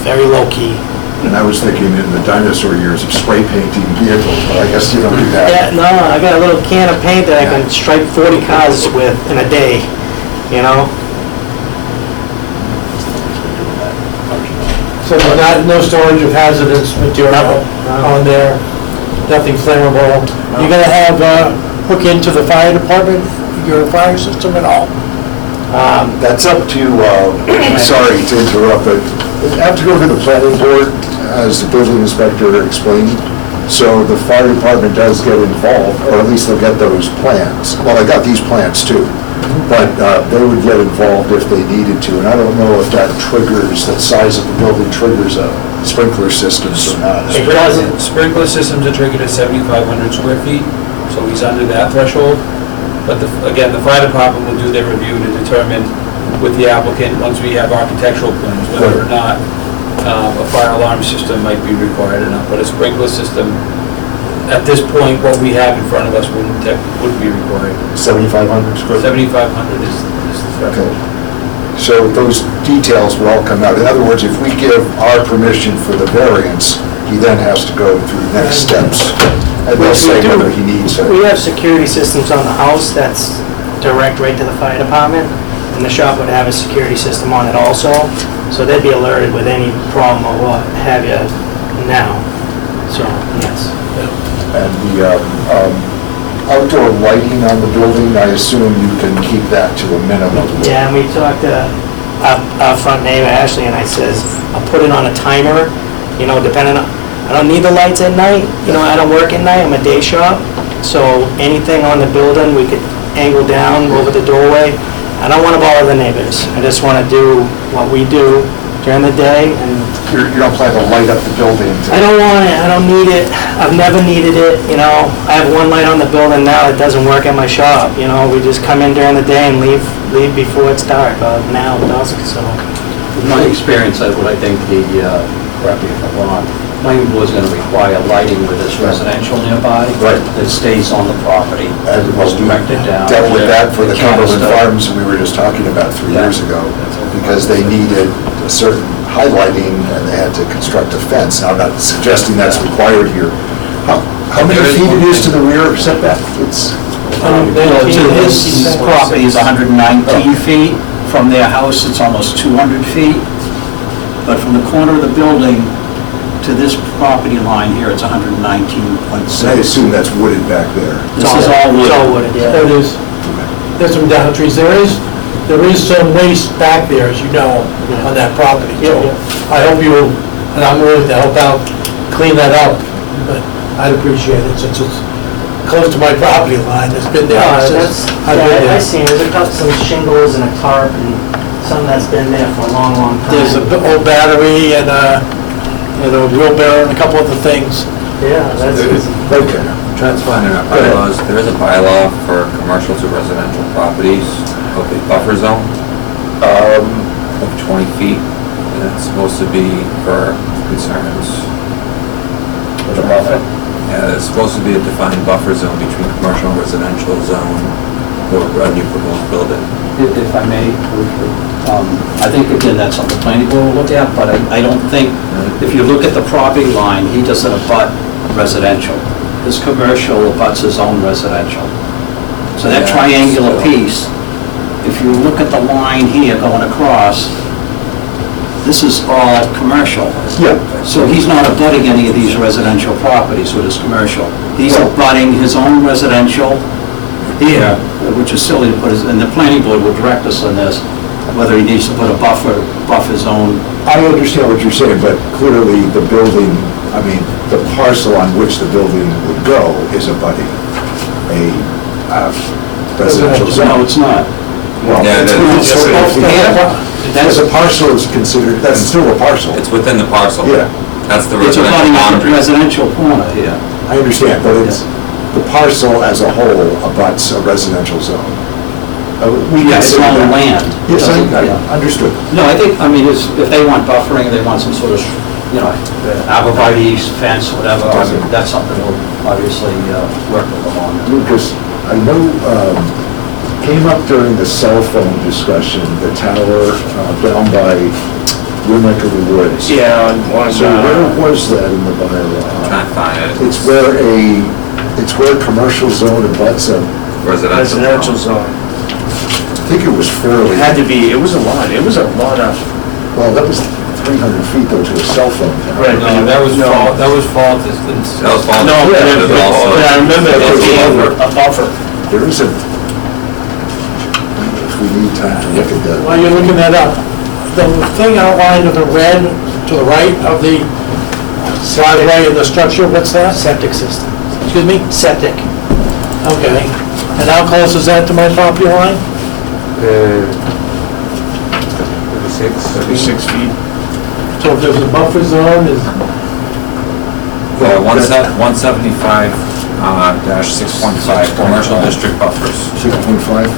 very low key. and I was thinking in the dinosaur years of spray painting vehicles, but I guess you don't do Yeah, that. no, I got a little can of paint that I can stripe 40 cars with in a day, you know? So there's no storage of hazardous material on there, nothing flammable. You're gonna have, hook into the fire department, your fire system at all? That's up to, sorry to interrupt, but you have to go to the planning board, as the building inspector explained. So the fire department does get involved, or at least they'll get those plans. Well, they got these plans too, but they would get involved if they needed to. And I don't know if that triggers, that size of the building triggers a sprinkler system or not. It doesn't. Sprinkler systems are triggered at 7,500 square feet, so he's under that threshold. But again, the fire department will do their review to determine with the applicant, once we have architectural plans, whether or not a fire alarm system might be required or not. But a sprinkler system, at this point, what we have in front of us wouldn't be required. 7,500 square feet? 7,500 is the threshold. Okay. So those details will all come out. In other words, if we give our permission for the variance, he then has to go through the next steps. And they'll Which we say do. whether he needs it. We have security systems on the house that's direct right to the fire department, and the shop would have a security system on it also, so they'd be alerted with any problem or what have you now. So, yes. And the outdoor lighting on the building, I assume you can keep that to a minimum. Yeah, and we talked to our front neighbor, Ashley, and I says, I'll put it on a timer, you know, depending on, I don't need the lights at night, you know, I don't work at night, I'm a day shop, so anything on the building, we could angle down over the doorway. I don't want to bother the neighbors, I just want to do what we do during the day, and You don't plan to light up the building? I don't want it, I don't need it, I've never needed it, you know. I have one light on the building now that doesn't work at my shop, you know, we just come in during the day and leave before it's dark, now dusk, so. In my experience, I think correct me if I'm wrong, planning board's going to require lighting with this residential nearby. Right. That stays on the property. As was directed down. dealt with that for the Cumberland Canister. Farms we were just talking about 3 years ago, because they needed a certain highlighting and they had to construct a fence. Now, I'm not suggesting that's required here. How many feet it is to the rear setback? It's, His property is 119 feet. From their house, it's almost 200 feet. But from the corner of the building to this property line here, it's 119.6. I assume that's wooded back there. This is all wood. It's all wooded, yeah. There it is. There's some down trees. There is some waste back there, as you know, on that property. So I hope you, and I'm willing to help out, clean that up, but I'd appreciate it since it's close to my property line, it's been there Yeah, since that's, I've been yeah, I there. seen it, there's got some shingles and a tarp and some that's been there for a long, long time. There's an old battery and a wheelbarrow and a couple other things. Yeah, that's, Okay. Trying to find in our bylaws, there is a bylaw for commercial to residential properties of a buffer zone of 20 feet, and it's supposed to be for concerns. With a buffer. Yeah, it's supposed to be a defined buffer zone between commercial and residential zone for a new proposed building. If I may, briefly, I think again, that's something the planning board will look at, but I don't think, if you look at the property line, he doesn't abut residential. His commercial abuts his own residential. So that Yeah, triangular so- piece, if you look at the line here going across, this is all commercial. Yeah. So he's not abutting any of these residential properties with his commercial. He's abutting his own residential here, which is silly to put, and the planning board will direct us on this, whether he needs to put a buffer to buff his own. I understand what you're saying, but clearly the building, I mean, the parcel on which the building would go is abutting a residential zone. No, it's not. Well, Yeah, it's that- not yes, sort of- Yeah. That's a parcel is considered, that's still a parcel. It's within the parcel. Yeah, That's the It's residential abutting a boundary. residential corner here. I understand, but it's, the parcel as a whole abuts a residential zone. We Yeah, it's consider on that- land. Yes, Yeah. I understood. No, I think, I mean, if they want buffering, they want some sort of, arborvitae's, fence, whatever, I mean, that's something we'll obviously work with them on. Lucas, I know, came up during the cell phone discussion, the tower down by your neck of the woods. Yeah, on So where was that in the bylaw? Trying to find it. It's where a commercial zone abuts a, residential zone. I think it was fairly, It had to be, it was a lot of, well, that was 300 feet though to a cell phone tower. right. No, that was fall distance. That was fall. No, but There's also- I remember That there was being over. a buffer. There is a, if we need time to look at that. While you're looking that up, the thing outlined in the red to the right of the driveway and the structure, what's that? septic system. Excuse me? Septic. Okay. And how close is that to my property line? 36 feet. So if there's a buffer zone, is, Yeah, 175 dash 6.5, commercial district buffers. 6.5?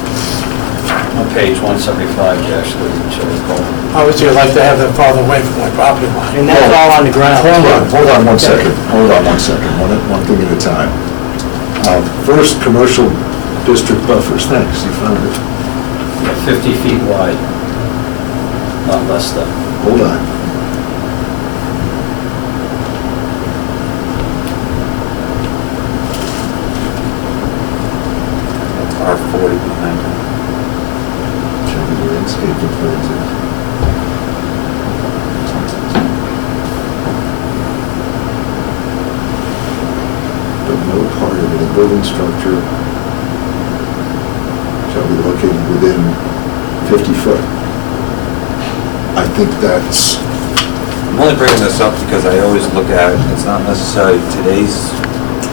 On page 175-32. obviously I'd like to have that farther away from my property line. And that's all on the ground. Hold on one second, one thing at a time. First, commercial district buffers, thanks, you found it. 50 feet wide, not less than. Hold on. R40 behind it. Show me the landscape plans. But no part of any building structure shall be located within 50 foot. I think that's, I'm only bringing this up because I always look at, it's not necessarily today's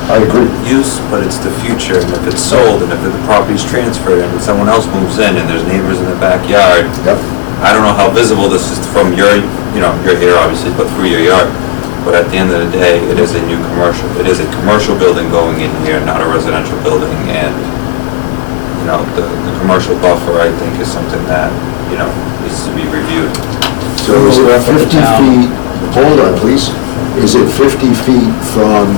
I agree. use, but it's the future, and if it's sold, and if the property's transferred, and if someone else moves in, and there's neighbors in the backyard, Yep. I don't know how visible this is from your, you're here obviously, but through your yard, but at the end of the day, it is a new commercial, it is a commercial building going in here, not a residential building, and, the commercial buffer, I think, is something that, needs to be reviewed. So is it 50 feet, hold on please, is it 50 feet from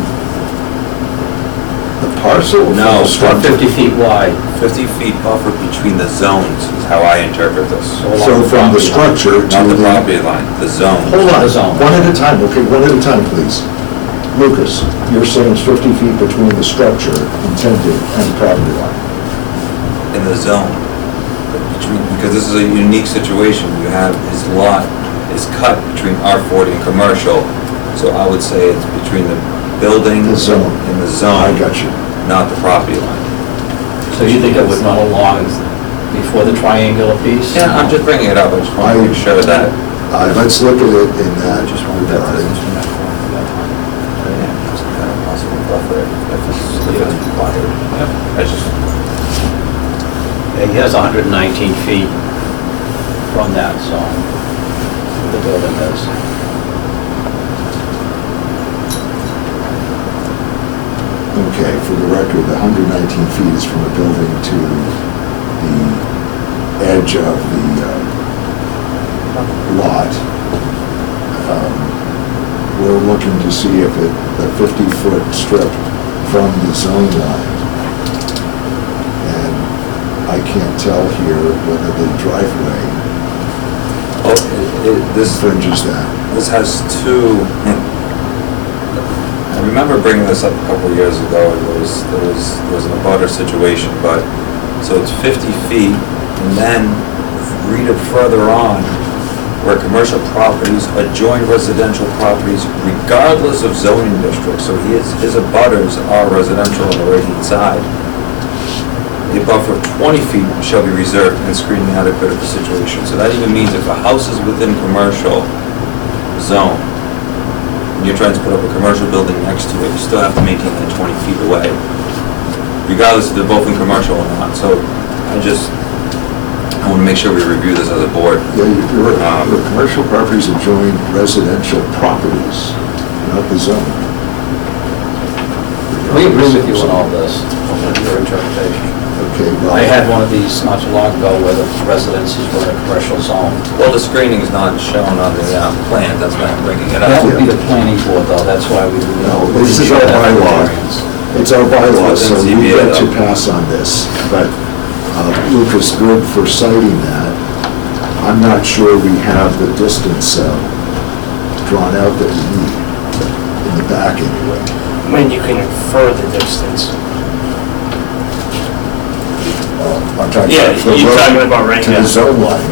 the parcel? or from No, the structure? 50 feet wide. 50 feet buffer between the zones is how I interpret this. So from the structure to Not the the... property line, the zone. Hold on, The zone. one at a time, okay, one at a time, please. Lucas, you're saying it's 50 feet between the structure intended and the property line. In the zone. Because this is a unique situation. You have, his lot is cut between R40 and commercial, so I would say it's between the building. The zone. And the zone. I got you. Not the property line. So you think it would run along before the triangular piece? Yeah, I'm just bringing it up, I just want to make sure that. Let's look at it in that I just wanted that regard. to. buffer if it's required. I just, Yeah, he has 119 feet from that zone, the building is. Okay, for the record, the 119 feet is from the building to the edge of the lot. We're looking to see if the 50-foot strip from the zone line, and I can't tell here whether the driveway this infringes that. This has two, I remember bringing this up a couple of years ago, there was an abutter situation, but, so it's 50 feet, and then read it further on, where commercial properties adjoin residential properties regardless of zoning district, so his abutters are residential on the right-hand side. The buffer of 20 feet shall be reserved and screening adequate of the situation. So that even means if a house is within commercial zone, and you're trying to put up a commercial building next to it, you still have to maintain that 20 feet away, regardless if they're both in commercial or not. So I want to make sure we review this as a board. Yeah, you're right. The commercial properties adjoin residential properties, not the zone. We agree with you on all this, on your interpretation. Okay, well. I had one of these not too long ago where the residences were in a commercial zone. Well, the screening is not shown on the plan, that's why I'm bringing it up. That would be the planning board though, that's why we. No, this is our bylaw. It's our bylaw, It's so within we ZBA get to though. pass on this. But Lucas, good for citing that. I'm not sure we have the distance drawn out that we need, in the back anyway. I mean, you can infer the distance. I'm talking Yeah, about the you're road talking about right to now. the zone line.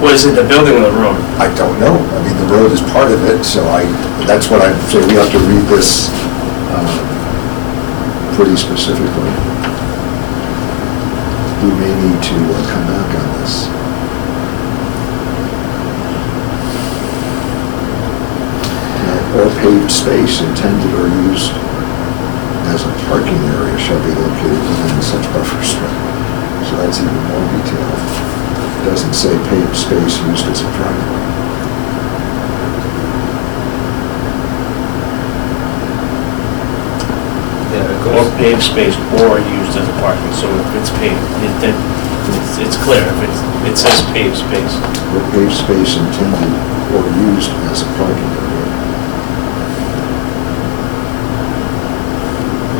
What is it, the building or the road? I don't know. I mean, the road is part of it, so that's what I'm saying. We have to read this pretty specifically. We may need to come back on this. Or paved space intended or used as a parking area shall be located within such buffer strip. So that's even more detailed. It doesn't say paved space used as a driveway. Or paved space or used as a parking, so if it's paved, it's clear, if it says paved space. Or paved space intended or used as a parking area.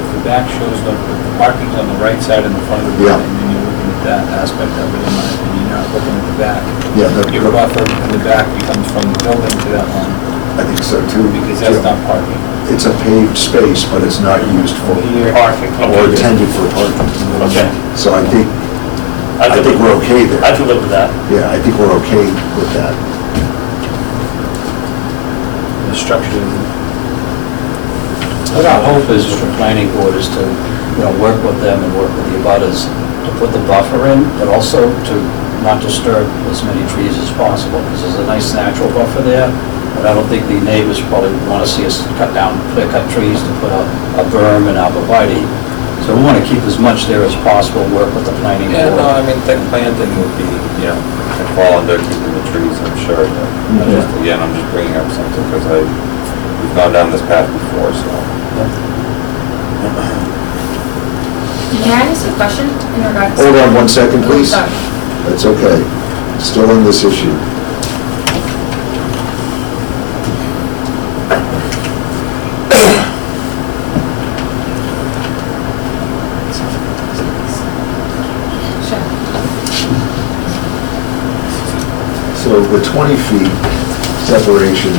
If the back shows the parking's on the right side and the front of the Yeah. building, then you're looking at that aspect of it, in my opinion, you're not looking at the back. Yeah, Your buffer in the back becomes from the building to that line, I think so too. because that's not parking. It's a paved space, but it's not used for, Parking, or okay. intended for parking. Okay. So I think I could we're live- okay there. I could live with that. Yeah, I think we're okay with that. The structure is. What our hope is with the planning board is to, work with them and work with the abutters to put the buffer in, but also to not disturb as many trees as possible, because there's a nice natural buffer there, but I don't think the neighbors probably want to see us cut trees to put a berm and arborvitae. So we want to keep as much there as possible, work with the planning Yeah, no, board. I mean, the planting would be, could fall under keeping the trees, I'm sure, but again, I'm just bringing up something because we've gone down this path before, so. Can I ask a question in regards to... Hold on one second, please. Sorry. That's okay. Still on this issue. Sure. So the 20 feet separation,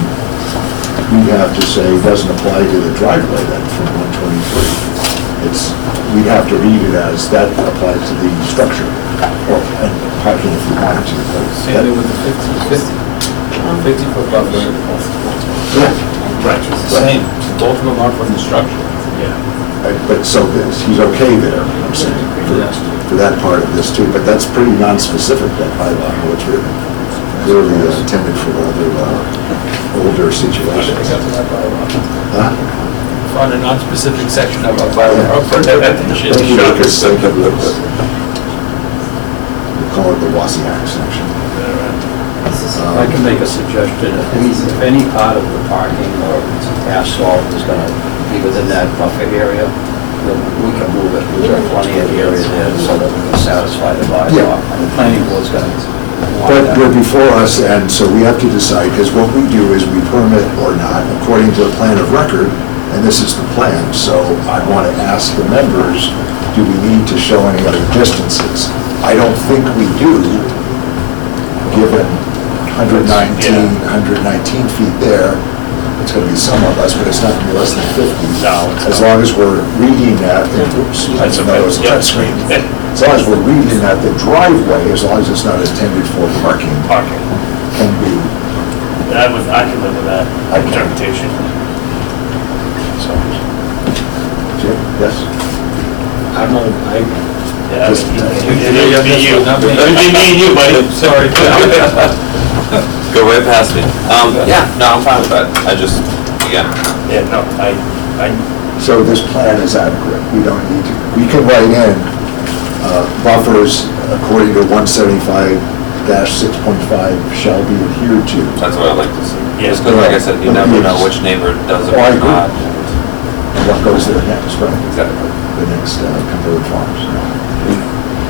we have to say doesn't apply to the driveway then from 123. We'd have to read it as that applies to the structure, and parking if we wanted to. but Same thing with the 50-foot buffer. Yeah, Right, it's the same, both of them are from the structure. but so he's okay there, I'm saying, for that part of this too, but that's pretty non-specific, that bylaw, how it's written. Clearly intended for other older situations. Huh? on a non-specific section of our bylaw for definition. Thank you, Lucas. Thank you, Lucas. We'll call it the Wasiak section. If I can make a suggestion, if any part of the parking or asphalt is gonna be within that buffer area, then we can move it. We've got plenty of area there so that we can satisfy the bylaw. Yeah. And the planning board's gonna want But that. we're before us, and so we have to decide, because what we do is we permit or not according to the plan of record, and this is the plan. So I want to ask the members, do we need to show any other distances? I don't think we do, given 119 feet there. It's going to be somewhat less, but it's not going to be less than 50. No, it's As not. long as we're reading that, oops, That's I know it's a okay. touch screen. As long as we're reading that the driveway, as long as it's not intended for parking, Parking. can be, I can live with that I can. interpretation. So, Jim, yes? I don't know, yeah, Just- it'd be you. Not me. It'd be me and you, buddy. Sorry. Go right past me. Yeah, no, I'm fine with that. I just, again, Yeah, no, I, So this plan is adequate, we don't need to, we can write in buffers according to 175-6.5 shall be adhered to. that's what I'd like to see. Yeah. Just because, like I said, you never know which neighbor does it Oh, I or agree. not. And what goes there next, right? Exactly. The next Cumberland Farms.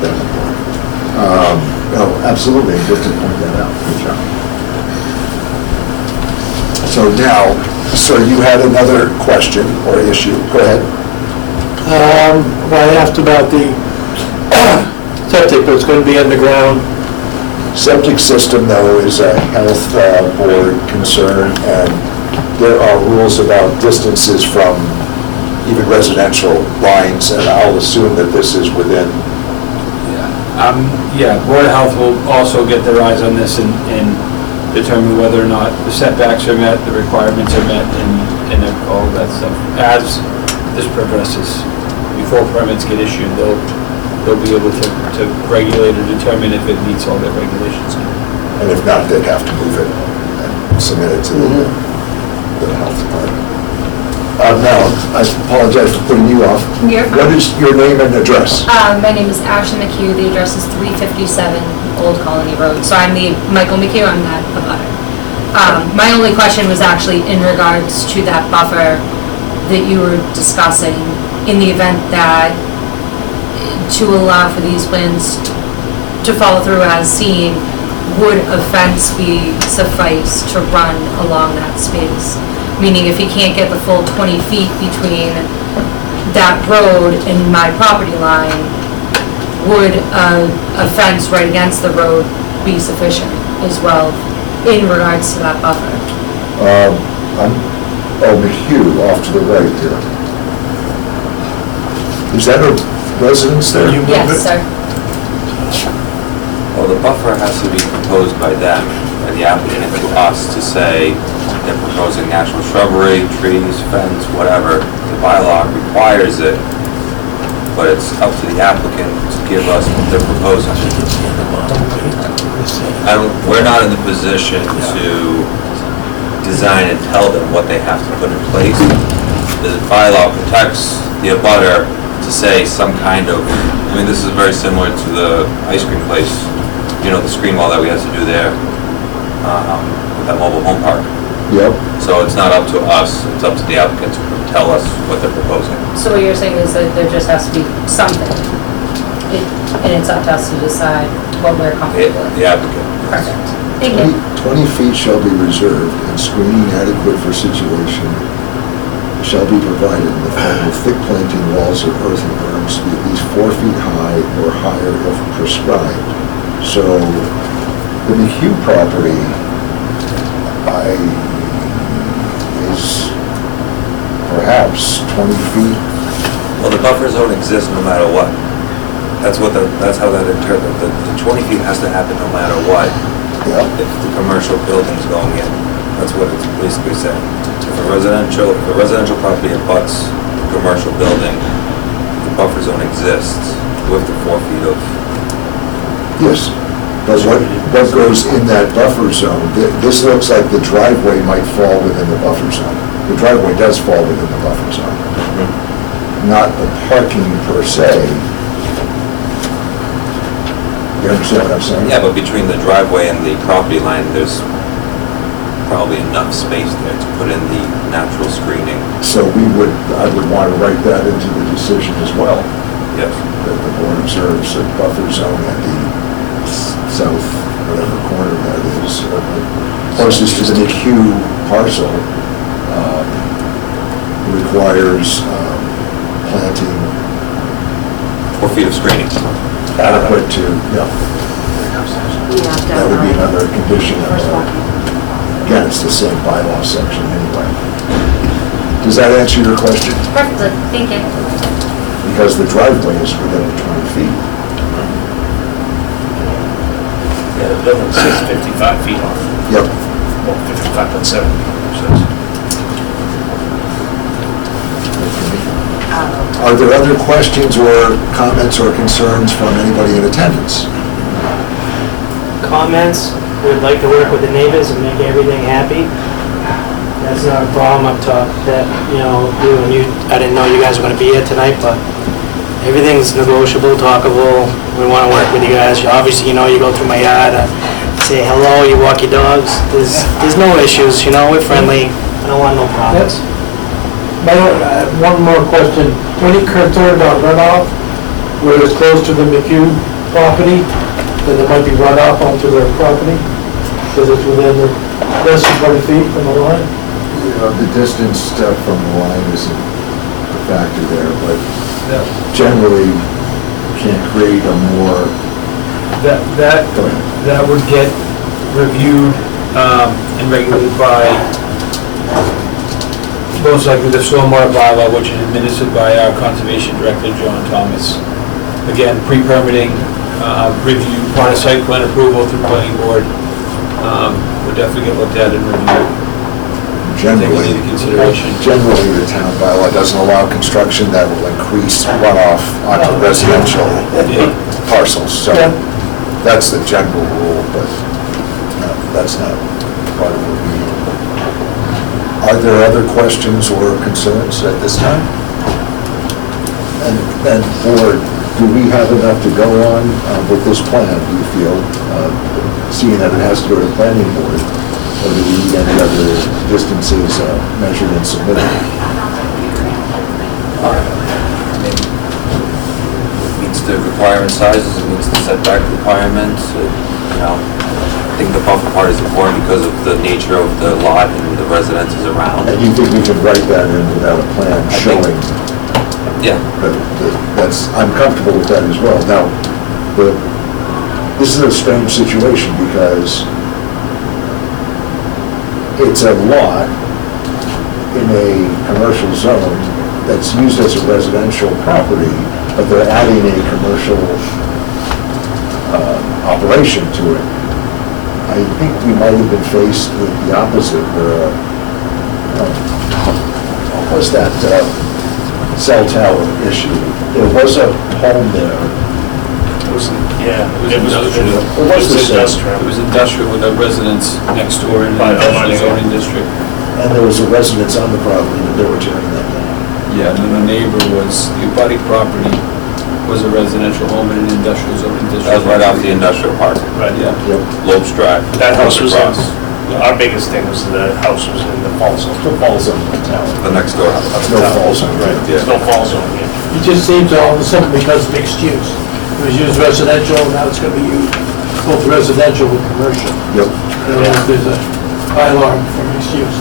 Doesn't work. Oh, absolutely, good to point that out, good job. So now, sir, you had another question or issue, go ahead. Well, I asked about the septic that's going to be underground. Septic system, though, is a health board concern, and there are rules about distances from even residential lines, and I'll assume that this is within. Yeah, Board of Health will also get their eyes on this and determine whether or not the setbacks are met, the requirements are met, and all of that stuff. As this progresses, before permits get issued, they'll be able to regulate or determine if it meets all their regulations. And if not, they'd have to move it and submit it to the health department. Now, I apologize for putting you off. You're fine. What is your name and address? My name is Ashley McHugh. The address is 357 Old Colony Road. So I'm the Michael McHugh, I'm that abutter. My only question was actually in regards to that buffer that you were discussing, in the event that to allow for these plans to follow through as seen, would a fence be suffice to run along that space? Meaning if he can't get the full 20 feet between that road and my property line, would a fence right against the road be sufficient as well in regards to that buffer? McHugh, off to the right here. Is that a residence there? Yes, sir. Well, the buffer has to be proposed by them, by the applicant, to us to say they're proposing natural shrubbery, trees, fence, whatever. The bylaw requires it, but it's up to the applicant to give us what they're proposing. We're not in the position to design and tell them what they have to put in place. The bylaw protects the abutter to say some kind of, I mean, this is very similar to the ice cream place, you know, the screen wall that we had to do there, with that mobile home park. Yep. So it's not up to us, it's up to the applicant to tell us what they're proposing. So what you're saying is that there just has to be something, and it's up to us to decide what we're comfortable with? The applicant. Perfect. Thank you. 20 feet shall be reserved and screening adequate for situation shall be provided in the form of thick planting walls or earthen berms to be at least 4 feet high or higher if prescribed. So the McHugh property is perhaps 20 feet. Well, the buffer zone exists no matter what. That's how that interprets. The 20 feet has to happen no matter what. Yeah. If the commercial building's going in, that's what it's basically saying. If a residential property abuts a commercial building, the buffer zone exists with the 4 feet of. Yes, but what goes in that buffer zone? This looks like the driveway might fall within the buffer zone. the driveway does fall within the buffer zone. Not the parking per se. You understand what I'm saying? Yeah, but between the driveway and the property line, there's probably enough space there to put in the natural screening. So I would want to write that into the decision as well. Yes. That the board observes a buffer zone at the south, whatever corner that is, closest to the McHugh parcel, requires planting 4 feet of screening. adequate to, yeah. That would be another condition of, again, it's the same bylaw section anyway. Does that answer your question? Perfect, thank you. Because the driveway is within the 20 feet. Yeah, the building's 55 feet off. Yep. Well, 55.7 says. Are there other questions or comments or concerns from anybody in attendance? Comments, we'd like to work with the neighbors and make everything happy. That's not a problem up top, that, I didn't know you guys were gonna be here tonight, but everything's negotiable, talkable. We wanna work with you guys. Obviously, you go through my yard, say hello, you walk your dogs. There's no issues, we're friendly. I don't want no problems. By the way, one more question. Any concern about runoff, where it's close to the McHugh property, that there might be runoff onto their property? Because it's within less than 20 feet from the line? The distance from the line isn't a factor there, but generally can't create a more, go ahead. That would get reviewed and regulated by, most likely, the stormwater bylaw, which is administered by our conservation director, John Thomas. Again, pre-permitting, review, part of site plan approval through planning board, would definitely get looked at and reviewed. Generally, Taken into consideration. generally, the town bylaw doesn't allow construction that will increase runoff onto residential parcels. So that's the general rule, but that's not part of what we do. Are there other questions or concerns at this time? And board, do we have enough to go on with this plan, do you feel, seeing that it has to go to the planning board? Or do we need any other distances measured and submitted? It meets the requirement sizes, it meets the setback requirements. I think the buffer part is important because of the nature of the lot and the residences around. And you think we can write that in without a plan showing? Yeah. I'm comfortable with that as well. Now, this is a strange situation because it's a lot in a commercial zone that's used as a residential property, but they're adding a commercial operation to it. I think we might have been faced with the opposite, where, what was that cell tower issue? There was a home there. It was It was industrial. It was industrial with a residence next door in the By the industrial money. zoning district. And there was a residence on the property, but they were tearing that down. Yeah, and then the neighbor was, the abutting property was a residential home in an industrial zoning district. That was right off the industrial park, Right. Yeah. Yep. Lopes Drive. That house was across. our biggest thing was the house was in the fall zone. The fall zone. The next door house. No fall zone. Right, there's no fall zone here. It just seems all of a sudden because of mixed use. It was used residential, now it's going to be used both residential and commercial. Yep. I don't know if there's a bylaw for mixed use.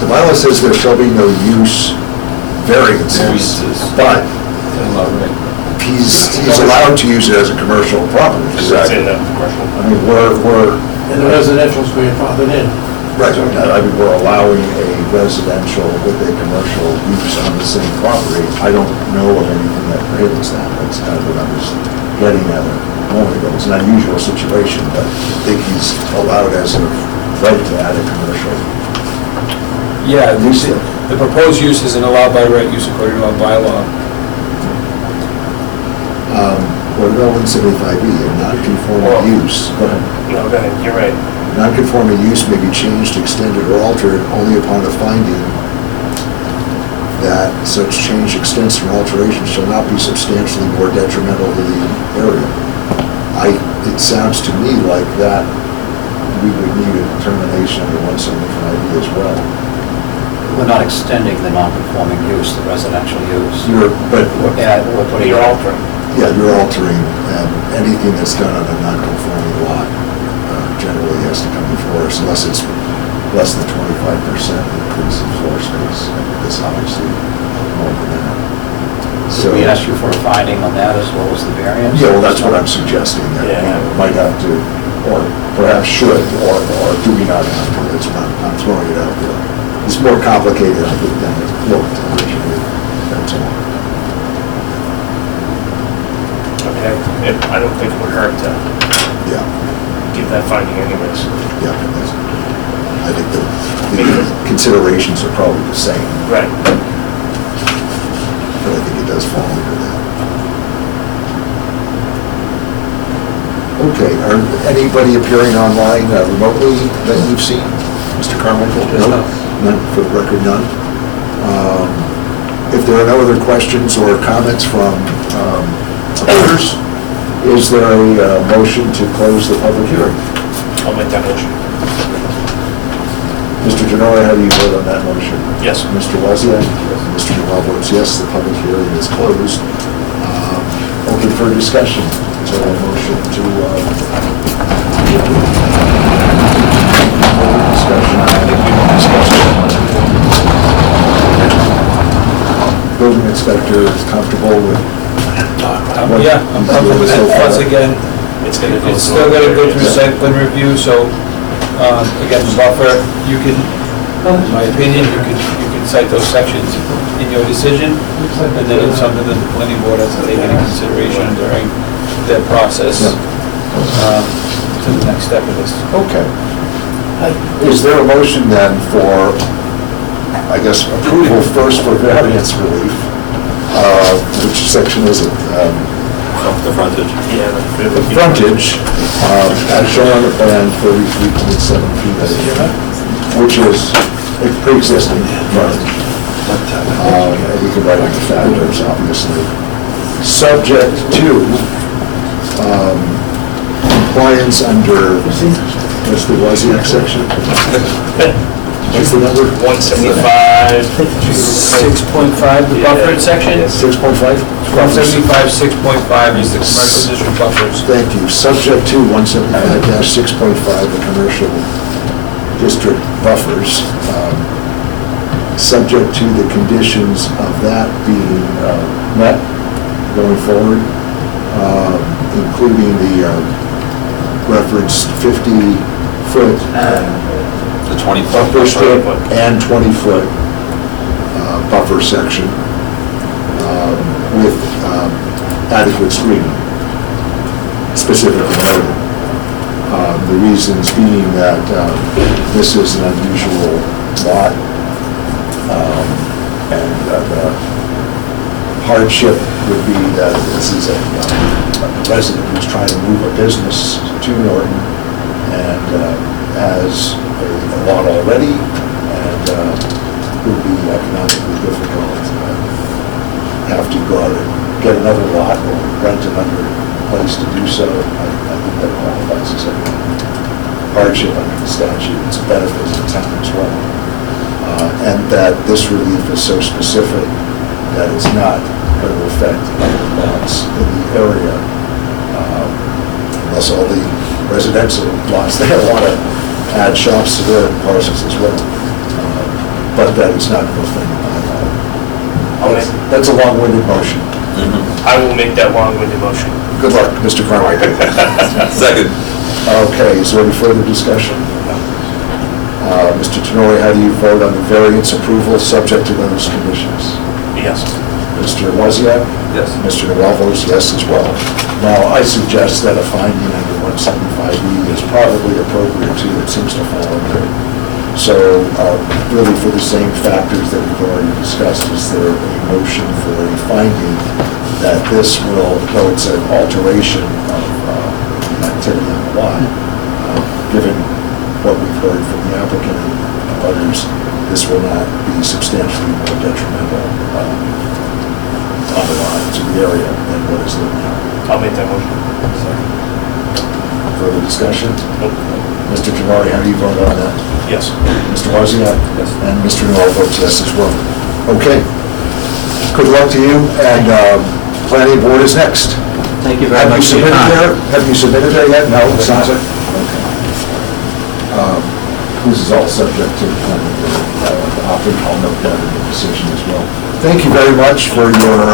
The bylaw says there shall be no use variances, but he's allowed to use it as a commercial property. It's in the commercial. I mean, we're, And the residential's grandfathered in. right, I mean, we're allowing a residential with a commercial use on the same property. I don't know of anything that prohibits that. That's kind of what I was getting at a moment ago. It's an unusual situation, but I think he's allowed as a right to add a commercial. Yeah, the proposed use is an allowed by right use according to our bylaw. What about 175E, a non-conforming use? Go ahead. No, go ahead, you're right. non-conforming use may be changed, extended, or altered only upon a finding that such change, extension, or alteration shall not be substantially more detrimental to the area. It sounds to me like that we would need a determination under 175E as well. We're not extending the non-conforming use, the residential use. But We're putting You're it altering. yeah, you're altering, and anything that's done on a non-conforming lot generally has to come before us, unless it's less than 25% increase in floor space. That's obviously more than that. So we asked you for a finding on that as well as the variance? Yeah, well, that's what I'm suggesting, that Yeah. we might have to, or perhaps should, or do we not have to? That's what I'm throwing it out there. It's more complicated, I think, than it looked originally. That's all. Okay, I don't think it would hurt to Yeah, give that finding anyways. yeah. I think the considerations are probably the same, Right. but I think it does fall under that. Okay, are anybody appearing online remotely that you've seen? Mr. Carmichael? No? None, for the record, none. If there are no other questions or comments from others, is there a motion to close the public hearing? I'll make that motion. Mr. Genori, how do you vote on that motion? Yes. Mr. Wozniak? Mr. Duval votes yes, the public hearing is closed. Open for discussion. Is there a motion to discussion? I think we will discuss it. Building inspector is comfortable with Yeah, I'm comfortable with it. Once again, It's gonna go. it's still gonna go through site plan review, so, again, buffer, you can, in my opinion, you can cite those sections in your decision, and then it's something that the planning board has to take into consideration during their process, to the next step of this. Okay. Is there a motion then for, I guess, approval first for variance relief? Which section is it? The frontage. Yeah. The frontage, as shown on the plan, 33.7 feet, which is a pre-existing frontage. We can write in the factors, obviously. Subject to compliance under, what's the Wozniak section? What's the number? 175. 6.5, the buffer section? 6.5? 175, 6.5 is the commercial district buffers. Thank you. Subject to 175-6.5, the commercial district buffers, subject to the conditions of that being met going forward, including the referenced 50-foot The 20 buffer strip and 20-foot buffer section with adequate screening, specifically noted. The reasons being that this is an unusual lot, and the hardship would be that this is a resident who's trying to move a business to Norton and has a lot already, and would be economically difficult to have to go out and get another lot or rent another place to do so. I think that qualifies as a hardship under the statute. It's a benefit to the town as well. And that this relief is so specific that it's not going to affect other lots in the area, unless all the residential lots there want to add shops to their parcels as well. But that it's not going to affect that's a long-winded motion. I will make that long-winded motion. Good luck, Mr. Carmichael. Second. Okay, is there any further discussion? Mr. Tenori, how do you vote on the variance approval subject to those conditions? Yes. Mr. Wozniak? Yes. Mr. Noel votes yes as well. Now, I suggest that a finding under 175E is probably appropriate too. It seems to fall under it. So, really for the same factors that we've already discussed, is there a motion for a finding that this will, though it's an alteration of the activity on the lot, given what we've heard from the applicant and others, this will not be substantially more detrimental on the lines of the area than what is there now. I'll make that motion. Further discussion? Mr. Javari, how do you vote on that? Yes. Mr. Wozniak? Yes. And Mr. Noel votes yes as well. Okay. Good luck to you, and planning board is next. Thank you very much for your time. Have you submitted there yet? No, it's not. Okay. This is all subject to the planning board. I'll note that in the decision as well. Thank you very much for your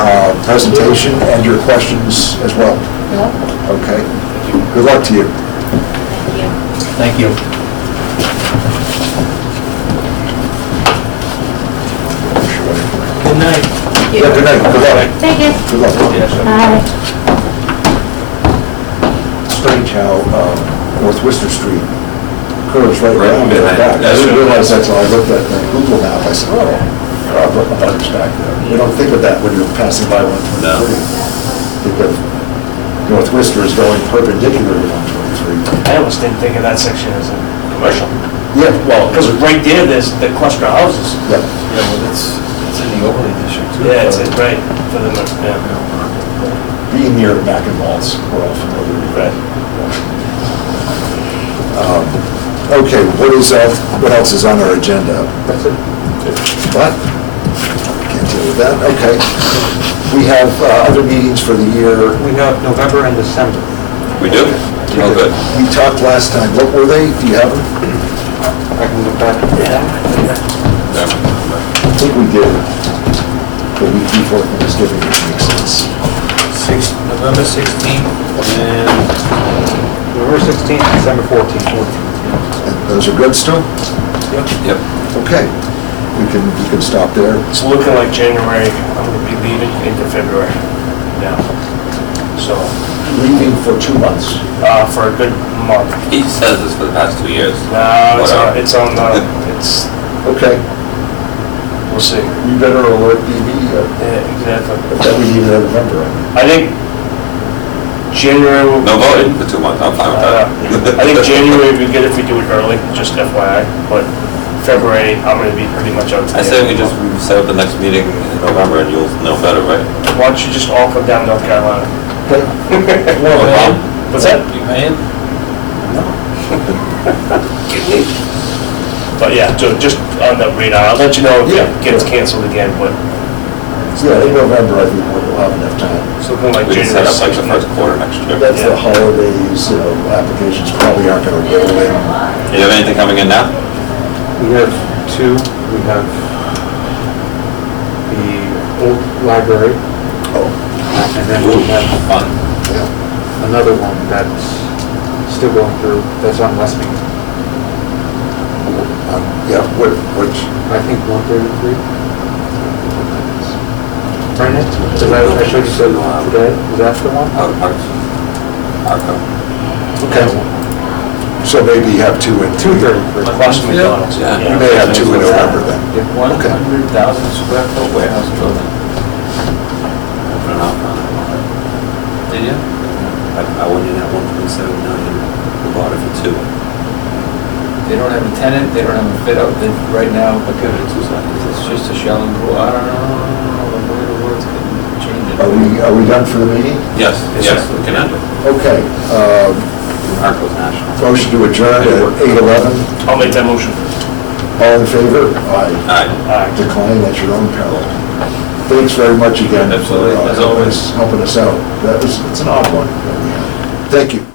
presentation and your questions as well. Okay. Good luck to you. Thank you. Good night. Yeah, good night. Good luck. Thank you. Good luck. Bye. Strange how North Worcester Street curves right around there behind. back. I didn't realize that until I looked at the Google map. I said, oh, I brought my butters back there. You don't think of that when you're passing by 123. Because North Worcester is going perpendicular to 123. I almost didn't think of that section as a commercial. Yeah, well, Because right there, there's the cluster of houses. yeah. Yeah, well, it's in the overlay district too. Yeah, it's right for the, yeah. Being near the Mac and Malls, we're all familiar with that. Okay, what else is on our agenda? That's it. What? Can't deal with that, okay. We have other meetings for the year. We have November and December. We do? Oh, good. We talked last time, what were they? Do you have them? I can look back. I think we did. The week before Thanksgiving, which makes sense. November 16th and November 16th, December 14th. And those are good still? Yep. Okay, we can stop there. It's looking like January, I'm gonna be leaving into February now. So, Leaving for 2 months. for a good month. He says this for the past 2 years. No, Whatever. it's on the, it's, Okay, we'll see. we better alert DB Yeah, exactly. that we need it in November. I think January will. No voting for 2 months, I'm fine with that. I think January would be good if we do it early, just FYI, but February, I'm gonna be pretty much out. I say we just set up the next meeting in November and you'll know better, right? Why don't you just all come down to North Carolina? Okay. What's that? you paying? But yeah, so just on the radar, I'll let you know if Yeah, it gets canceled again, but Yeah, in November, I think we'll have enough time. it's looking like We can set January up like the 6th. first quarter next year. That's Yeah. the holidays, applications probably aren't gonna roll in. Do you have anything coming in now? We have two. We have the old library, Oh, and then we have Fun. yeah. another one that's still going through, that's on West Main. Yeah, which, I think 133. Right, Nick? Because I showed you today, is that the one? Out of parts. Arco. okay. So maybe you have two in 233. Across from McDonald's. Yeah. You may have two in November then. Yeah, 100,000 square foot warehouse building. Open it up. Did you? I went in at 1.7 million. We bought it for 2. They don't have a tenant, they don't have a fit out, right now, but give it 2 seconds, it's just a shell and grow, I don't know, the way the words can change it. Are we done for the meeting? Yes, yes, we can end it. Okay, Arco's national. motion to adjourn at 8:11. I'll make that motion. All in favor? Aye. Aye. Decline at your own peril. Thanks very much again for Absolutely, as always. helping us out. It's an odd one. Thank you.